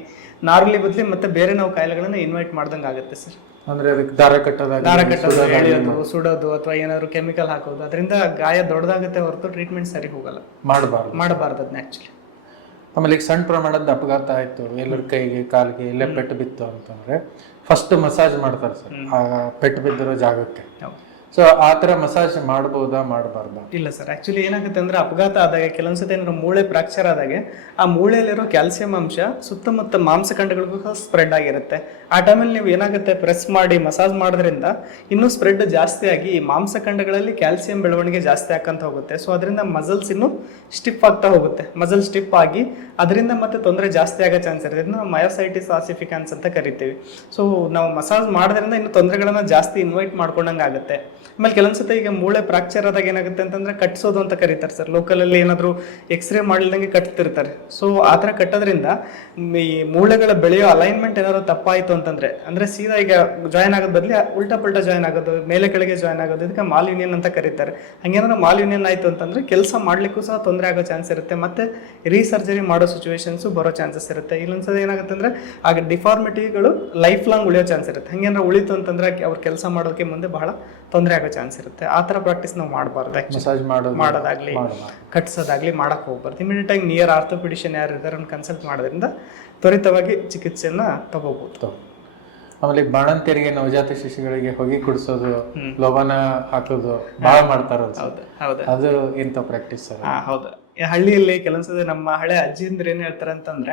ನಾರುಲಿ ಬದಲಿ ಮತ್ತೆ ಬೇರೆ ನಾವು ಕಾಯಿಲೆಗಳನ್ನ ಇನ್ವೈಟ್ ಮಾಡ್ದಂಗೆ ಆಗುತ್ತೆ ಸರ್. ಅಂದ್ರೆ ಅದಕ್ಕೆ ದಾರ ಕಟ್ಟೋದು, ಎಳೆಯೋದು, ಸುಡೋದು ಅಥವಾ ಏನಾದ್ರು ಕೆಮಿಕಲ್ ಹಾಕೋದು, ಅದರಿಂದ ಗಾಯ ದೊಡ್ಡದಾಗುತ್ತೆ ಹೊರತು ಟ್ರೀಟ್ಮೆಂಟ್ ಸರಿ ಹೋಗಲ್ಲ. ಮಾಡಬಾರ್ದು ಅದನ್ನ ಆ್ಯಕ್ಚುಲಿ. ಆಮೇಲೆ ಈಗ ಸಣ್ಣ ಪ್ರಮಾಣದ ಅಪಘಾತ ಆಯ್ತು, ಎಲ್ಲರ ಕೈಗೆ ಕಾಲಿಗೆ ಎಲ್ಲೇ ಪೆಟ್ಟು ಬಿತ್ತು ಅಂತಂದ್ರೆ ಫಸ್ಟ್ ಮಸಾಜ್ ಮಾಡ್ತಾರೆ ಸರ್ ಆ ಪೆಟ್ಟು ಬಿದ್ದಿರೋ ಜಾಗಕ್ಕೆ. ಸೊ ಆ ಥರ ಮಸಾಜ್ ಮಾಡ್ಬೋದಾ, ಮಾಡಬಾರ್ದಾ? ಇಲ್ಲ ಸರ್, ಆಕ್ಚುಲಿ ಏನಾಗುತ್ತೆ ಅಂದ್ರೆ, ಅಪಘಾತ ಆದಾಗ ಕೆಲವೊಂದ್ಸತಿ ಏನಾದ್ರು ಮೂಳೆ ಫ್ರಾಕ್ಚರ್ ಆದಾಗೆ ಆ ಮೂಳೆಯಲ್ಲಿರೋ ಕ್ಯಾಲ್ಸಿಯಂ ಅಂಶ ಸುತ್ತಮುತ್ತ ಮಾಂಸಖಂಡಗಳಿಗೂ ಸಹ ಸ್ಪ್ರೆಡ್ ಆಗಿರುತ್ತೆ. ಆ ಟೈಮಲ್ಲಿ ನೀವು ಏನಾಗುತ್ತೆ, ಪ್ರೆಸ್ ಮಾಡಿ ಮಸಾಜ್ ಮಾಡೋದ್ರಿಂದ ಇನ್ನೂ ಸ್ಪ್ರೆಡ್ ಜಾಸ್ತಿ ಆಗಿ ಈ ಮಾಂಸಖಂಡಗಳಲ್ಲಿ ಕ್ಯಾಲ್ಸಿಯಂ ಬೆಳವಣಿಗೆ ಜಾಸ್ತಿ ಆಕ್ಕಂತ ಹೋಗುತ್ತೆ. ಸೊ ಅದರಿಂದ ಮಸಲ್ಸ್ ಇನ್ನೂ ಸ್ಟಿಫ್ ಆಗ್ತಾ ಹೋಗುತ್ತೆ. ಮಸಲ್ ಸ್ಟಿಫ್ ಆಗಿ ಅದರಿಂದ ಮತ್ತೆ ತೊಂದರೆ ಜಾಸ್ತಿ ಆಗೋ ಚಾನ್ಸ್ ಇರುತ್ತೆ. ಇದನ್ನ ಮಯೋಸೈಟಿಸ್ ಆಸಿಫಿಕಾನ್ಸ್ ಅಂತ ಕರಿತೀವಿ. ಸೊ ನಾವು ಮಸಾಜ್ ಮಾಡೋದ್ರಿಂದ ಇನ್ನು ತೊಂದರೆಗಳನ್ನ ಜಾಸ್ತಿ ಇನ್ವೈಟ್ ಮಾಡ್ಕೊಂಡಂಗೆ ಆಗುತ್ತೆ. ಆಮೇಲೆ ಕೆಲವೊಂದ್ಸತಿ ಈಗ ಮೂಳೆ ಫ್ರಾಕ್ಚರ್ ಆದಾಗ ಏನಾಗುತ್ತೆ ಅಂತಂದ್ರೆ, ಕಟ್ಸೋದು ಅಂತ ಕರೀತಾರೆ ಸರ್. ಲೋಕಲಲ್ಲಿ ಏನಾದ್ರು ಎಕ್ಸ್ರೇ ಮಾಡಿಲ್ದಂಗೆ ಕಟ್ತಿರ್ತಾರೆ. ಸೊ ಆ ಥರ ಕಟ್ಟೋದ್ರಿಂದ ಈ ಮೂಳೆಗಳ ಬೆಳೆಯೋ ಅಲೈನ್ಮೆಂಟ್ ಏನಾದ್ರು ತಪ್ಪಾಯಿತು ಅಂತಂದ್ರೆ, ಅಂದ್ರೆ ಸೀದಾ ಈಗ ಜಾಯ್ನ್ ಆಗೋದ್ ಬದಲಿ ಉಲ್ಟಾ ಪಲ್ಟಾ ಜಾಯ್ನ್ ಆಗೋದು, ಮೇಲೆ ಕೆಳಗೆ ಜಾಯ್ನ್ ಆಗೋದು, ಇದಕ್ಕೆ ಮಾಲ್ ಯೂನಿಯನ್ ಅಂತ ಕರೀತಾರೆ. ಹಂಗೇನಾದ್ರು ಮಾಲ್ ಯೂನಿಯನ್ ಆಯ್ತು ಅಂತಂದ್ರೆ ಕೆಲಸ ಮಾಡ್ಲಿಕ್ಕೂ ಸಹ ತೊಂದರೆ ಆಗೋ ಚಾನ್ಸ್ ಇರುತ್ತೆ. ಮತ್ತೆ ರೀಸರ್ಜರಿ ಮಾಡೋ ಸಿಚುವೇಶನ್ಸ್ ಬರೋ ಚಾನ್ಸಸ್ ಇರುತ್ತೆ. ಇಲ್ಲೊಂದ್ಸಲ ಏನಾಗುತ್ತೆ ಅಂದ್ರೆ, ಆಗ ಡಿಫಾರ್ಮಿಟಿಗಳು ಲೈಫ್ ಲಾಂಗ್ ಉಳಿಯೋ ಚಾನ್ಸ್ ಇರುತ್ತೆ. ಹಂಗೇನಾದ್ರು ಉಳಿತು ಅಂತಂದ್ರೆ ಅವ್ರು ಕೆಲಸ ಮಾಡೋಕೆ ಮುಂದೆ ಬಹಳ ತೊಂದರೆ ಆಗೋ ಚಾನ್ಸ್ ಇರುತ್ತೆ. ಆ ಥರ ಪ್ರಾಕ್ಟೀಸ್ ನಾವು ಮಾಡಬಾರ್ದು. ಮಸಾಜ್ ಮಾಡೋದಾಗ್ಲಿ ಕಟ್ಸೋದಾಗ್ಲಿ ಮಾಡಕ್ ಹೋಗ್ಬಾರ್ದು. ಇಮಿಡಿಯೇಟ್ ಆಗಿ ನಿಯರ್ ಆರ್ಥೋಪಿಡಿಷನ್ ಯಾರು ಇದ್ದಾರೆ ಅವ್ರನ್ನ ಕನ್ಸಲ್ಟ್ ಮಾಡೋದ್ರಿಂದ ತ್ವರಿತವಾಗಿ ಚಿಕಿತ್ಸೆಯನ್ನ ತಗೋಬಹುದು. ಆಮೇಲೆ ಬಾಣಂತಿಯರಿಗೆ, ನವಜಾತ ಶಿಶುಗಳಿಗೆ ಹೊಗೆ ಕುಡಿಸೋದು, ಲೋಬಾನ ಹಾಕೋದು ಬಹಳ ಮಾಡ್ತಾರ. ಅದು ಎಂತ ಪ್ರಾಕ್ಟೀಸ್ ಸರ್? ಹೌದು. ಹಳ್ಳಿಯಲ್ಲಿ ಕೆಲವೊಂದ್ಸತಿ ನಮ್ಮ ಹಳೆ ಅಜ್ಜಿಂದ್ರೆ ಏನ್ ಹೇಳ್ತಾರೆ ಅಂತಂದ್ರೆ,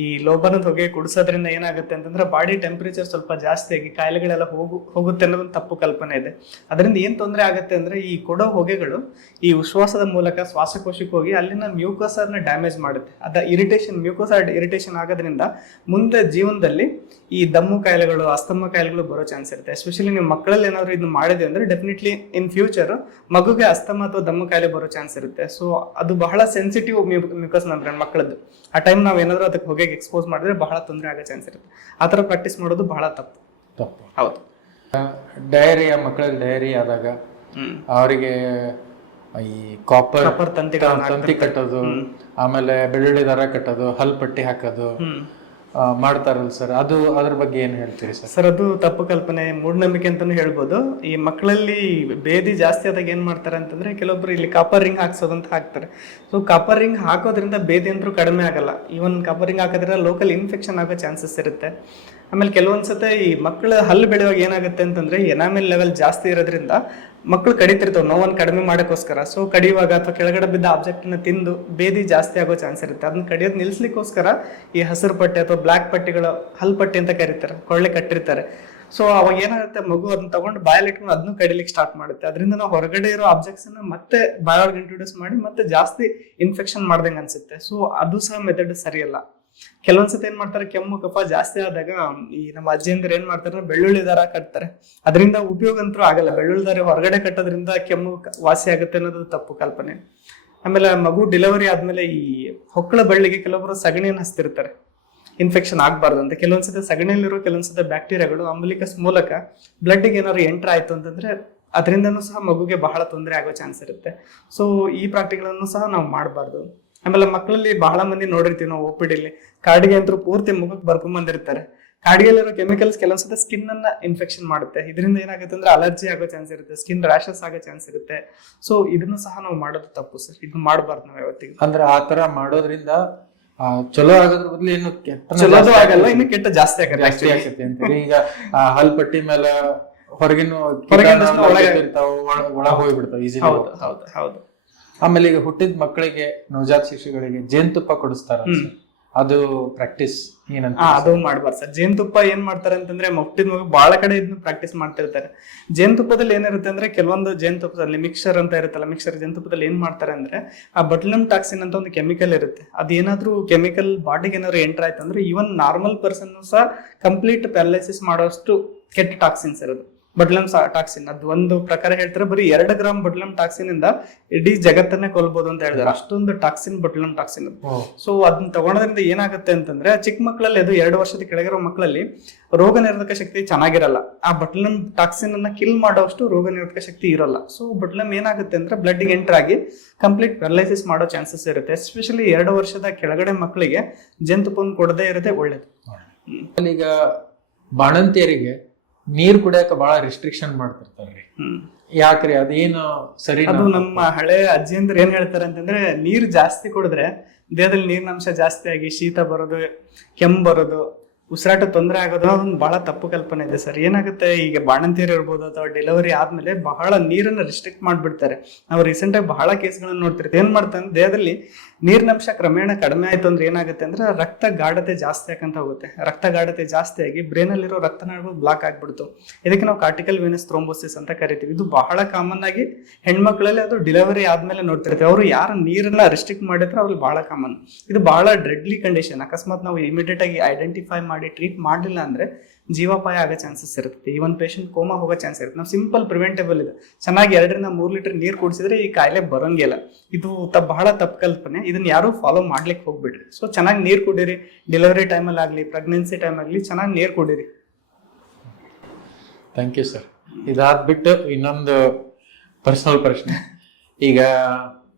ಈ ಲೋಬನದ ಹೊಗೆ ಕುಡಿಸೋದ್ರಿಂದ ಏನಾಗುತ್ತೆ ಅಂತಂದ್ರೆ ಬಾಡಿ ಟೆಂಪರೇಚರ್ ಸ್ವಲ್ಪ ಜಾಸ್ತಿ ಆಗಿ ಕಾಯಿಲೆಗಳೆಲ್ಲ ಹೋಗುತ್ತೆ ಅನ್ನೋದೊಂದು ತಪ್ಪು ಕಲ್ಪನೆ ಇದೆ. ಅದರಿಂದ ಏನ್ ತೊಂದರೆ ಆಗುತ್ತೆ ಅಂದ್ರೆ, ಈ ಕೊಡೋ ಹೊಗೆಗಳು ಈ ಉಶ್ವಾಸದ ಮೂಲಕ ಶ್ವಾಸಕೋಶಕ್ಕೆ ಹೋಗಿ ಅಲ್ಲಿನ ಮ್ಯೂಕೋಸರ್ನ ಡ್ಯಾಮೇಜ್ ಮಾಡುತ್ತೆ. ಮ್ಯೂಕೋಸರ್ ಇರಿಟೇಷನ್ ಆಗೋದ್ರಿಂದ ಮುಂದೆ ಜೀವನದಲ್ಲಿ ಈ ದಮ್ಮು ಕಾಯಿಲೆಗಳು, ಅಸ್ತಮ ಕಾಯಿಲೆಗಳು ಬರೋ ಚಾನ್ಸ್ ಇರುತ್ತೆ. ಎಸ್ಪೆಷಲಿ ನೀವು ಮಕ್ಕಳಲ್ಲಿ ಏನಾದ್ರು ಇದನ್ನ ಮಾಡಿದೆ ಅಂದ್ರೆ ಡೆಫಿನೆಟ್ಲಿ ಇನ್ ಫ್ಯೂಚರ್ ಮಗುಗೆ ಅಸ್ತಮ ಅಥವಾ ದಮ್ಮು ಕಾಯಿಲೆ ಬರೋ ಚಾನ್ಸ್ ಇರುತ್ತೆ. ಸೊ ಅದು ಬಹಳ ಸೆನ್ಸಿಟಿವ್ ಮ್ಯೂಕಸ್ ಮೆಂಬ್ರೇನ್ ಮಕ್ಕಳದ್ದು. ಆ ಟೈಮ್ ನಾವ್ ಏನಾದ್ರು ಅದಕ್ಕೆ ಹೊಗೆಗೆ ಎಕ್ಸ್ಪೋಸ್ ಮಾಡಿದ್ರೆ ಬಹಳ ತೊಂದರೆ ಆಗೋ ಚಾನ್ಸ್ ಇರುತ್ತೆ. ಆ ಥರ ಪ್ರಾಕ್ಟೀಸ್ ಮಾಡೋದು ಬಹಳ ತಪ್ಪು. ಹೌದು. ಡಯರಿಯಾ, ಮಕ್ಕಳಲ್ಲಿ ಡಯರಿಯಾ ಆದಾಗ ಅವರಿಗೆ ಈ ಕಾಪರ್ ತಂತಿ ಕಟ್ಟೋದು, ಆಮೇಲೆ ಬೆಳ್ಳುಳ್ಳಿ ದಾರ ಕಟ್ಟೋದು, ಹಲ್ ಪಟ್ಟಿ ಹಾಕೋದು ಮಾಡ್ತಾರಲ್ಲ ಸರ್, ಅದು ಅದ್ರ ಬಗ್ಗೆ ಏನ್ ಹೇಳ್ತೀರಿ ಸರ್? ಸರ್, ಅದು ತಪ್ಪು ಕಲ್ಪನೆ, ಮೂಢನಂಬಿಕೆ ಅಂತಾನು ಹೇಳ್ಬೋದು. ಈ ಮಕ್ಕಳಲ್ಲಿ ಬೇದಿ ಜಾಸ್ತಿ ಆದಾಗ ಏನ್ ಮಾಡ್ತಾರೆ ಅಂತಂದ್ರೆ, ಕೆಲವೊಬ್ರು ಇಲ್ಲಿ ಕಾಪರ್ ರಿಂಗ್ ಹಾಕ್ಸೋದು ಅಂತ ಹಾಕ್ತಾರೆ. ಸೊ ಕಾಪರ್ ರಿಂಗ್ ಹಾಕೋದ್ರಿಂದ ಬೇದಿ ಅಂತೂ ಕಡಿಮೆ ಆಗಲ್ಲ. ಈವನ್ ಕಾಪರ್ ರಿಂಗ್ ಹಾಕೋದ್ರಿಂದ ಲೋಕಲ್ ಇನ್ಫೆಕ್ಷನ್ ಆಗೋ ಚಾನ್ಸಸ್ ಇರುತ್ತೆ. ಆಮೇಲೆ ಕೆಲವೊಂದ್ಸತಿ ಈ ಮಕ್ಕಳ ಹಲ್ಲು ಬೆಳೆಯುವಾಗ ಏನಾಗುತ್ತೆ ಅಂತಂದ್ರೆ, ಎನಾಮಿಲ್ ಲೆವೆಲ್ ಜಾಸ್ತಿ ಇರೋದ್ರಿಂದ ಮಕ್ಕಳು ಕಡಿತಿರ್ತಾವೆ ನೋವನ್ನು ಕಡಿಮೆ ಮಾಡೋಕ್ಕೋಸ್ಕರ. ಸೊ ಕಡಿಯುವಾಗ ಅಥವಾ ಕೆಳಗಡೆ ಬಿದ್ದ ಆಬ್ಜೆಕ್ಟ್ನ ತಿಂದು ಬೇದಿ ಜಾಸ್ತಿ ಆಗೋ ಚಾನ್ಸ್ ಇರುತ್ತೆ. ಅದನ್ನ ಕಡಿಯೋದು ನಿಲ್ಸ್ಲಿಕ್ಕೋಸ್ಕರ ಈ ಹಸಿರು ಪಟ್ಟಿ ಅಥವಾ ಬ್ಲ್ಯಾಕ್ ಪಟ್ಟಿಗಳು, ಹಲ್ ಪಟ್ಟಿ ಅಂತ ಕರೀತಾರೆ, ಕೊಳ್ಳೆ ಕಟ್ಟಿರ್ತಾರೆ. ಸೊ ಅವಾಗ ಏನಾಗುತ್ತೆ, ಮಗು ಅದನ್ನ ತಗೊಂಡು ಬಾಯಲ್ಲಿ ಇಟ್ಕೊಂಡು ಅದನ್ನು ಕಡಿಲಿಕ್ಕೆ ಸ್ಟಾರ್ಟ್ ಮಾಡುತ್ತೆ. ಅದರಿಂದ ನಾವು ಹೊರಗಡೆ ಇರೋ ಆಬ್ಜೆಕ್ಟ್ಸ್ ಅನ್ನ ಮತ್ತೆ ಬಾಯೊಳಗೆ ಇಂಟ್ರೊಡ್ಯೂಸ್ ಮಾಡಿ ಮತ್ತೆ ಜಾಸ್ತಿ ಇನ್ಫೆಕ್ಷನ್ ಮಾಡ್ದಂಗೆ ಅನ್ಸುತ್ತೆ. ಸೊ ಅದು ಸಹ ಮೆಥಡ್ ಸರಿಯಲ್ಲ. ಕೆಲವೊಂದ್ಸತಿ ಏನ್ ಮಾಡ್ತಾರೆ, ಕೆಮ್ಮು ಕಫ ಜಾಸ್ತಿ ಆದಾಗ ಈ ನಮ್ಮ ಅಜ್ಜಿಯಂದ್ರೆ ಏನ್ ಮಾಡ್ತಾರೆ, ಬೆಳ್ಳುಳ್ಳಿ ದಾರ ಕಟ್ತಾರೆ. ಅದರಿಂದ ಉಪಯೋಗ ಅಂತೂ ಆಗಲ್ಲ. ಬೆಳ್ಳುಳ್ಳಿ ದಾರ ಹೊರಗಡೆ ಕಟ್ಟೋದ್ರಿಂದ ಕೆಮ್ಮು ವಾಸಿ ಆಗುತ್ತೆ ಅನ್ನೋದು ತಪ್ಪು ಕಲ್ಪನೆ. ಆಮೇಲೆ ಮಗು ಡೆಲಿವರಿ ಆದ್ಮೇಲೆ ಈ ಹೊಕ್ಕಳ ಬಳ್ಳಿಗೆ ಕೆಲವೊಬ್ರು ಸಗಣಿಯನ್ನು ಹಚ್ತಿರ್ತಾರೆ ಇನ್ಫೆಕ್ಷನ್ ಆಗ್ಬಾರ್ದು ಅಂತ. ಕೆಲವೊಂದ್ಸತಿ ಸಗಣಿಯಲ್ಲಿರೋ ಕೆಲವೊಂದ್ಸತಿ ಬ್ಯಾಕ್ಟೀರಿಯಾಗಳು ಅಂಬಲಿಕಸ್ ಮೂಲಕ ಬ್ಲಡ್ಗೆ ಏನಾದ್ರು ಎಂಟರ್ ಆಯ್ತು ಅಂತಂದ್ರೆ ಅದರಿಂದನೂ ಸಹ ಮಗುಗೆ ಬಹಳ ತೊಂದರೆ ಆಗೋ ಚಾನ್ಸ್ ಇರುತ್ತೆ. ಸೊ ಈ ಪ್ರಾಕ್ಟಿಕಲ್ಗಳನ್ನು ಸಹ ನಾವು ಮಾಡಬಾರ್ದು. ಆಮೇಲೆ ಮಕ್ಕಳಲ್ಲಿ ಬಹಳ ಮಂದಿ ನೋಡಿರ್ತೀವಿ ನಾವು OPD ಕಾಡಿಗೆ ಅಂತೂ ಪೂರ್ತಿ ಮುಖಕ್ಕೆ ಬರ್ಕೊಂಡ್ ಬಂದಿರ್ತಾರೆ. ಕಾಡಿಗೆಲ್ಲಿರೋ ಕೆಮಿಕಲ್ಸ್ ಕೆಲವೊಂದ್ಸತಿ ಸ್ಕಿನ್ ಅನ್ನ ಇನ್ಫೆಕ್ಷನ್ ಮಾಡುತ್ತೆ. ಇದರಿಂದ ಏನಾಗುತ್ತೆ ಅಂದ್ರೆ ಅಲರ್ಜಿ ಆಗೋ ಚಾನ್ಸ್ ಇರುತ್ತೆ, ಸ್ಕಿನ್ ರ್ಯಾಷಸ್ ಆಗೋ ಚಾನ್ಸ್ ಇರುತ್ತೆ. ಸೊ ಇದನ್ನು ಸಹ ನಾವು ಮಾಡೋದು ತಪ್ಪು ಸರ್, ಇದನ್ನ ಮಾಡಬಾರ್ದು ನಾವು ಯಾವತ್ತಿಗೂ. ಅಂದ್ರೆ ಆ ತರ ಮಾಡೋದ್ರಿಂದ ಚಲೋ ಆಗೋದ್ರ ಬದಲು ಏನು ಕೆಟ್ಟ ಚಲೋದು ಆಗಲ್ಲ, ಇನ್ನು ಕೆಟ್ಟ ಜಾಸ್ತಿ ಜಾಸ್ತಿ ಆಗತ್ತೆ. ಆಗ್ತೈತಿ ಅಂತೀರಿ. ಈಗ ಹಲ್ಪಟ್ಟಿ ಮೇಲೆ ಹೊರಗಿನ ಒಳಗ್ ಹೋಗ್ಬಿಡ್ತಾವ ಈಸಿಲಿ. ಹೌದು ಹೌದು ಹೌದು. ಆಮೇಲೆ ಈಗ ಹುಟ್ಟಿದ ಮಕ್ಕಳಿಗೆ, ನವಜಾತ ಶಿಶುಗಳಿಗೆ ಜೇನುತುಪ್ಪ ಕೊಡಿಸ್ತಾರ, ಅದು ಪ್ರಾಕ್ಟೀಸ್ ಏನಂತ? ಅದು ಮಾಡ್ಬಾರ್ದು ಸರ್. ಜೇನುತುಪ್ಪ ಏನ್ ಮಾಡ್ತಾರೆ ಅಂತಂದ್ರೆ ಹುಟ್ಟಿದ ಮಗು ಬಹಳ ಕಡೆ ಇದನ್ನ ಪ್ರಾಕ್ಟೀಸ್ ಮಾಡ್ತಿರ್ತಾರೆ. ಜೇನುತುಪ್ಪದಲ್ಲಿ ಏನಿರುತ್ತೆ ಅಂದ್ರೆ ಕೆಲವೊಂದು ಜೇನುತುಪ್ಪದಲ್ಲಿ ಮಿಕ್ಸರ್ ಅಂತ ಇರುತ್ತಲ್ಲ, ಮಿಕ್ಸರ್ ಜೇನುತುಪ್ಪದಲ್ಲಿ ಏನ್ ಮಾಡ್ತಾರೆ ಅಂದ್ರೆ ಆ ಬಟ್ಲಮ್ ಟಾಕ್ಸಿನ್ ಅಂತ ಒಂದು ಕೆಮಿಕಲ್ ಇರುತ್ತೆ. ಅದೇನಾದ್ರೂ ಕೆಮಿಕಲ್ ಬಾಡಿಗೆ ಏನಾದ್ರು ಎಂಟರ್ ಆಯ್ತು ಅಂದ್ರೆ ಈವನ್ ನಾರ್ಮಲ್ ಪರ್ಸನ್ ಸಹ ಕಂಪ್ಲೀಟ್ ಪ್ಯಾರಲೈಸಿಸ್ ಮಾಡೋಷ್ಟು ಕೆಟ್ಟ ಟಾಕ್ಸಿನ್ಸ್ ಇರೋದು ಬಟ್ಲಮ್ ಟಾಕ್ಸಿನ್. ಅದು ಒಂದು ಪ್ರಕಾರ ಹೇಳ್ತಾರೆ ಬರೀ 2 ಗ್ರಾಮ್ ಬಟ್ಲಮ್ ಟಾಕ್ಸಿನ್ ಇಂದ ಇಡೀ ಜಗತ್ತನ್ನೇ ಕೊಲ್ಬಹುದು ಅಂತ ಹೇಳಿದಾರೆ. ಅಷ್ಟೊಂದು ಟಾಕ್ಸಿನ್ ಬಟ್ಲಮ್ ಟಾಕ್ಸಿನ್. ಸೊ ಅದನ್ನ ತಗೊಳೋದ್ರಿಂದ ಏನಾಗುತ್ತೆ ಅಂತಂದ್ರೆ ಚಿಕ್ಕ ಮಕ್ಕಳಲ್ಲಿ, ಅದು 2 ವರ್ಷದ ಕೆಳಗಿರೋ ಮಕ್ಕಳಲ್ಲಿ ರೋಗ ನಿರೋಧಕ ಶಕ್ತಿ ಚೆನ್ನಾಗಿರಲ್ಲ. ಆ ಬಟ್ಲಮ್ ಟಾಕ್ಸಿನ್ ಅನ್ನ ಕಿಲ್ ಮಾಡೋಷ್ಟು ರೋಗ ನಿರೋಧಕ ಶಕ್ತಿ ಇರಲ್ಲ. ಸೊ ಬಟ್ಲಮ್ ಏನಾಗುತ್ತೆ ಅಂದ್ರೆ ಬ್ಲಡ್ ಗೆ ಎಂಟರ್ ಆಗಿ ಕಂಪ್ಲೀಟ್ ಪ್ಯಾರಲೈಸಿಸ್ ಮಾಡೋ ಚಾನ್ಸಸ್ ಇರುತ್ತೆ. ಎಸ್ಪೆಷಲಿ 2 ವರ್ಷದ ಕೆಳಗಡೆ ಮಕ್ಕಳಿಗೆ ಜೇನುತುಪ್ಪವನ್ನು ಕೊಡದೇ ಇರೋದೇ ಒಳ್ಳೇದು. ಈಗ ಬಾಣಂತಿಯರಿಗೆ ನೀರ್ ಕುಡಿಯಕ ಬಹಳ ರೆಸ್ಟ್ರಿಕ್ಷನ್ ಮಾಡ್ತಿರ್ತಾರ್ರಿ, ಯಾಕ್ರಿ? ಅದೇನು ಸರಿ? ಅದು ನಮ್ಮ ಹಳೆ ಅಜ್ಜಿಯಂದ್ರ ಏನ್ ಹೇಳ್ತಾರೆ ಅಂತಂದ್ರೆ, ನೀರ್ ಜಾಸ್ತಿ ಕುಡಿದ್ರೆ ದೇಹದಲ್ಲಿ ನೀರಿನಂಶ ಜಾಸ್ತಿ ಆಗಿ ಶೀತ ಬರೋದು, ಕೆಮ್ಮು ಬರೋದು, ಉಸಿರಾಟ ತೊಂದರೆ ಆಗೋದು ಅದೊಂದು ಬಹಳ ತಪ್ಪು ಕಲ್ಪನೆ ಇದೆ ಸರ್. ಏನಾಗುತ್ತೆ, ಈಗ ಬಾಣಂತಿಯರು ಇರ್ಬೋದು ಅಥವಾ ಡೆಲಿವರಿ ಆದ್ಮೇಲೆ ಬಹಳ ನೀರನ್ನ ರಿಸ್ಟ್ರಿಕ್ಟ್ ಮಾಡ್ಬಿಡ್ತಾರೆ. ನಾವು ರೀಸೆಂಟ್ ಆಗಿ ಬಹಳ ಕೇಸ್ಗಳನ್ನ ನೋಡ್ತಿರ್ತೀವಿ. ಏನ್ ಮಾಡ್ತಾರೆ ಅಂದ್ರೆ ದೇಹದಲ್ಲಿ ನೀರಿನಂಶ ಕ್ರಮೇಣ ಕಡಿಮೆ ಆಯ್ತು ಅಂದ್ರೆ ಏನಾಗುತ್ತೆ ಅಂದ್ರೆ ರಕ್ತ ಗಾಢತೆ ಜಾಸ್ತಿ ಆಕಂತ ಹೋಗುತ್ತೆ. ರಕ್ತ ಗಾಢತೆ ಜಾಸ್ತಿ ಆಗಿ ಬ್ರೈನ್ ಅಲ್ಲಿರೋ ರಕ್ತನಾಳಗಳು ಬ್ಲಾಕ್ ಆಗ್ಬಿಡ್ತು. ಇದಕ್ಕೆ ನಾವು ಕಾರ್ಟಿಕಲ್ ವೇನಸ್ ಥ್ರೋಂಬೋಸಿಸ್ ಅಂತ ಕರಿತೀವಿ. ಇದು ಬಹಳ ಕಾಮನ್ ಆಗಿ ಹೆಣ್ಮಕ್ಳಲ್ಲಿ ಅದು ಡೆಲಿವರಿ ಆದ್ಮೇಲೆ ನೋಡ್ತಿರ್ತೀವಿ. ಅವರು ಯಾರು ನೀರನ್ನ ರೆಸ್ಟ್ರಿಕ್ಟ್ ಮಾಡಿದ್ರೆ ಅವ್ರಿಗೆ ಬಹಳ ಕಾಮನ್. ಇದು ಬಹಳ ಡೆಡ್ಲಿ ಕಂಡೀಷನ್. ಅಕಸ್ಮಾತ್ ನಾವು ಇಮಿಡಿಯೇಟ್ ಆಗಿ ಐಡೆಂಟಿಫೈ ಮಾಡಿ ಟ್ರೀಟ್ ಮಾಡಲಿಲ್ಲ ಅಂದ್ರೆ ಜೀವಾಪಾಯ ಆಗೋ ಚಾನ್ಸಸ್ ಇರುತ್ತೆ. ಈವನ್ ಪೇಷಂಟ್ ಕೋಮಾ ಹೋಗೋ ಚಾನ್ಸ್ ಇರುತ್ತೆ. ನಾವು ಸಿಂಪಲ್ ಪ್ರಿವೆಂಟೇಬಲ್ ಇದೆ, ಚೆನ್ನಾಗಿ 2 ರಿಂದ 3 ಲೀಟರ್ ನೀರು ಕುಡಿಸಿದ್ರೆ ಈ ಕಾಯಿಲೆ ಬರೋಂಗಿಲ್ಲ. ಇದು ಬಹಳ ತಪ್ಪು ಕಲ್ಪನೆ. ಇದನ್ನ ಯಾರು ಫಾಲೋ ಮಾಡ್ಲಿಕ್ಕೆ ಹೋಗ್ಬಿಡ್ರಿ. ಸೊ ಚೆನ್ನಾಗಿ ನೀರು ಕುಡೀರಿ. ಡೆಲಿವರಿ ಟೈಮಲ್ಲಿ ಆಗಲಿ, ಪ್ರೆಗ್ನೆನ್ಸಿ ಟೈಮ್ ಆಗಲಿ ಚೆನ್ನಾಗಿ ನೀರು ಕುಡೀರಿ. Thank you sir. ಇದಾದ್ಬಿಟ್ಟು ಇನ್ನೊಂದು ಪರ್ಸನಲ್ ಪ್ರಶ್ನೆ. ಈಗ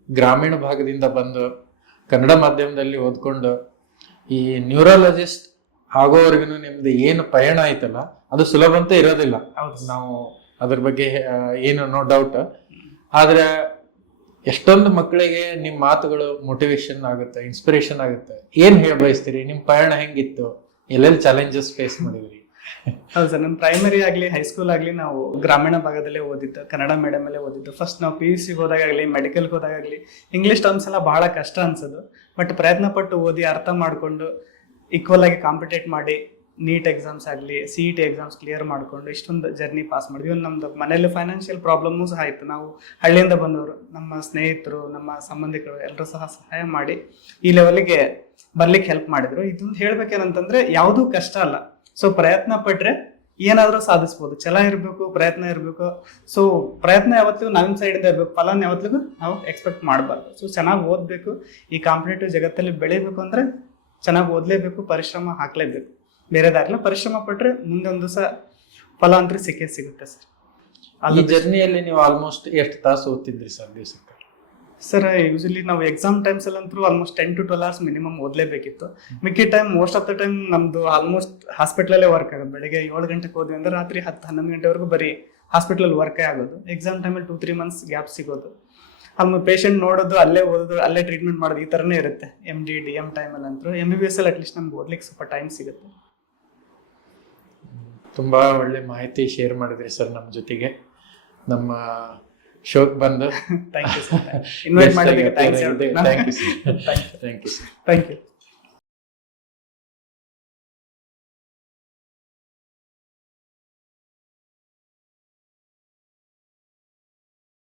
ಗ್ರಾಮೀಣ ಭಾಗದಿಂದ ಬಂದು ಕನ್ನಡ ಮಾಧ್ಯಮದಲ್ಲಿ ಓದ್ಕೊಂಡು ಈ ನ್ಯೂರಾಲಜಿಸ್ಟ್ ಆಗೋವರೆಗೂ ನಿಮ್ದು ಏನು ಪಯಣ ಆಯ್ತಲ್ಲ, ಅದು ಸುಲಭ ಅಂತ ಇರೋದಿಲ್ಲ. ನಾವು ಅದ್ರ ಬಗ್ಗೆ ಏನು ನೋ ಡೌಟ್. ಆದ್ರೆ ಎಷ್ಟೊಂದು ಮಕ್ಕಳಿಗೆ ನಿಮ್ ಮಾತುಗಳು ಮೋಟಿವೇಶನ್ ಆಗುತ್ತೆ, ಇನ್ಸ್ಪಿರೇಷನ್ ಆಗುತ್ತೆ. ಏನ್ ಹೇಳ ಬಯಸ್ತೀರಿ? ನಿಮ್ ಪಯಣ ಹೆಂಗಿತ್ತು? ಎಲ್ಲೆಲ್ಲಿ ಚಾಲೆಂಜಸ್ ಫೇಸ್ ಮಾಡಿದ್ರಿ? ಹೌದು ಸರ್, ನಮ್ಮ ಪ್ರೈಮರಿ ಆಗಲಿ ಹೈಸ್ಕೂಲ್ ಆಗಲಿ ನಾವು ಗ್ರಾಮೀಣ ಭಾಗದಲ್ಲೇ ಓದಿದ್ದು, ಕನ್ನಡ ಮೀಡಿಯಂ ಅಲ್ಲೇ ಓದಿದ್ದು. ಫಸ್ಟ್ ನಾವು PUC ಹೋದಾಗಲಿ, ಮೆಡಿಕಲ್ಗೆ ಹೋದಾಗಲಿ ಇಂಗ್ಲೀಷ್ ಟರ್ಮ್ಸ್ ಎಲ್ಲ ಬಹಳ ಕಷ್ಟ ಅನ್ಸೋದು. ಬಟ್ ಪ್ರಯತ್ನ ಪಟ್ಟು ಓದಿ ಅರ್ಥ ಮಾಡಿಕೊಂಡು ಈಕ್ವಲ್ ಆಗಿ ಕಾಂಪಿಟೇಟ್ ಮಾಡಿ ನೀಟ್ ಎಕ್ಸಾಮ್ಸ್ ಆಗಲಿ, CET ಎಕ್ಸಾಮ್ಸ್ ಕ್ಲಿಯರ್ ಮಾಡಿಕೊಂಡು ಇಷ್ಟೊಂದು ಜರ್ನಿ ಪಾಸ್ ಮಾಡಿದ್ವಿ. ಒಂದು ನಮ್ದು ಮನೇಲಿ ಫೈನಾನ್ಷಿಯಲ್ ಪ್ರಾಬ್ಲಮ್ಮು ಸಹ ಇತ್ತು. ನಾವು ಹಳ್ಳಿಯಿಂದ ಬಂದವರು, ನಮ್ಮ ಸ್ನೇಹಿತರು, ನಮ್ಮ ಸಂಬಂಧಿಕರು ಎಲ್ಲರೂ ಸಹ ಸಹಾಯ ಮಾಡಿ ಈ ಲೆವೆಲ್ಗೆ ಬರ್ಲಿಕ್ಕೆ ಹೆಲ್ಪ್ ಮಾಡಿದ್ರು. ಇದೊಂದು ಹೇಳ್ಬೇಕೇನಂತಂದ್ರೆ ಯಾವುದೂ ಕಷ್ಟ ಅಲ್ಲ. ಸೊ ಪ್ರಯತ್ನ ಪಟ್ರೆ ಏನಾದ್ರೂ ಸಾಧಿಸ್ಬೋದು. ಛಲ ಇರಬೇಕು, ಪ್ರಯತ್ನ ಇರಬೇಕು. ಸೊ ಪ್ರಯತ್ನ ಯಾವತ್ತಿಗೂ ನಮ್ಮ ಸೈಡಿಂದ ಇರಬೇಕು, ಫಲನ ಯಾವತ್ತಿಗೂ ನಾವು ಎಕ್ಸ್ಪೆಕ್ಟ್ ಮಾಡಬಾರ್ದು. ಸೊ ಚೆನ್ನಾಗಿ ಓದಬೇಕು. ಈ ಕಾಂಪಿಟೇಟಿವ್ ಜಗತ್ತಲ್ಲಿ ಬೆಳಿಬೇಕು ಅಂದ್ರೆ ಚೆನ್ನಾಗಿ ಓದಲೇಬೇಕು, ಪರಿಶ್ರಮ ಹಾಕ್ಲೇಬೇಕು. ಬೇರೆ ದಾರಿಲ್ಲ, ಪರಿಶ್ರಮ ಪಟ್ರೆ ಮುಂದೆ ಒಂದು ದಿವಸ ಫಲ ಅಂತೂ ಸಿಕ್ಕೇ ಸಿಗುತ್ತೆ ಸರ್. ಈ ಜರ್ನಿಯಲ್ಲಿ ನೀವು ಆಲ್ಮೋಸ್ಟ್ ಎಷ್ಟು ತಾಸು ಓದ್ತಿದ್ರಿ ಸರ್ ದಿವಸಕ್ಕೆ? ಸರ್ ಯೂಶಲಿ ನಾವು ಎಕ್ಸಾಮ್ ಟೈಮ್ಸ್ ಅಲ್ಲಂತೂ ಆಲ್ಮೋಸ್ಟ್ 10 to 12 hours ಮಿನಿಮಮ್ ಓದಲೇಬೇಕಿತ್ತು. ಮಿಕ್ಕಿ time most of the time ನಮ್ದು ಆಲ್ಮೋಸ್ಟ್ ಹಾಸ್ಪಿಟಲಲ್ಲೇ ವರ್ಕ್ ಆಗೋದು. ಬೆಳಗ್ಗೆ 7 ಗಂಟೆಗೆ ಹೋದ್ವಿ ಅಂದ್ರೆ ರಾತ್ರಿ 10-11 ಗಂಟೆವರೆಗೂ ಬರೀ ಹಾಸ್ಪಿಟಲ್ ವರ್ಕೇ ಆಗೋದು. ಎಕ್ಸಾಮ್ ಟೈಮಲ್ಲಿ 2-3 months ಗ್ಯಾಪ್ ಸಿಗೋದು. ಅಲ್ಲಿ ಪೇಷಂಟ್ ನೋಡೋದು, ಅಲ್ಲೇ ಓದೋದು, ಅಲ್ಲೇ ಟ್ರೀಟ್ಮೆಂಟ್ ಮಾಡೋದು, ಈ ಥರನೇ ಇರುತ್ತೆ. MD DM ಟೈಮಲ್ಲಿ ಅಂತೂ. MBBS ಅಲ್ಲಿ ಅಟ್ಲೀಸ್ಟ್ ನಮ್ಗೆ ಓದ್ಲಿಕ್ಕೆ ಸ್ವಲ್ಪ ಟೈಮ್ ಸಿಗುತ್ತೆ. ತುಂಬಾ ಒಳ್ಳೆ ಮಾಹಿತಿ ಶೇರ್ ಮಾಡಿದ್ರಿ ಸರ್ ನಮ್ಮ ಜೊತೆಗೆ. ನಮ್ಮ ಶೋಕ್ ಬಂದು ಥ್ಯಾಂಕ್ ಯು ಸರ್. ಇನ್ವೈಟ್ ಮಾಡಿದ್ದಕ್ಕೆ thanks. Thank you sir. Thank you.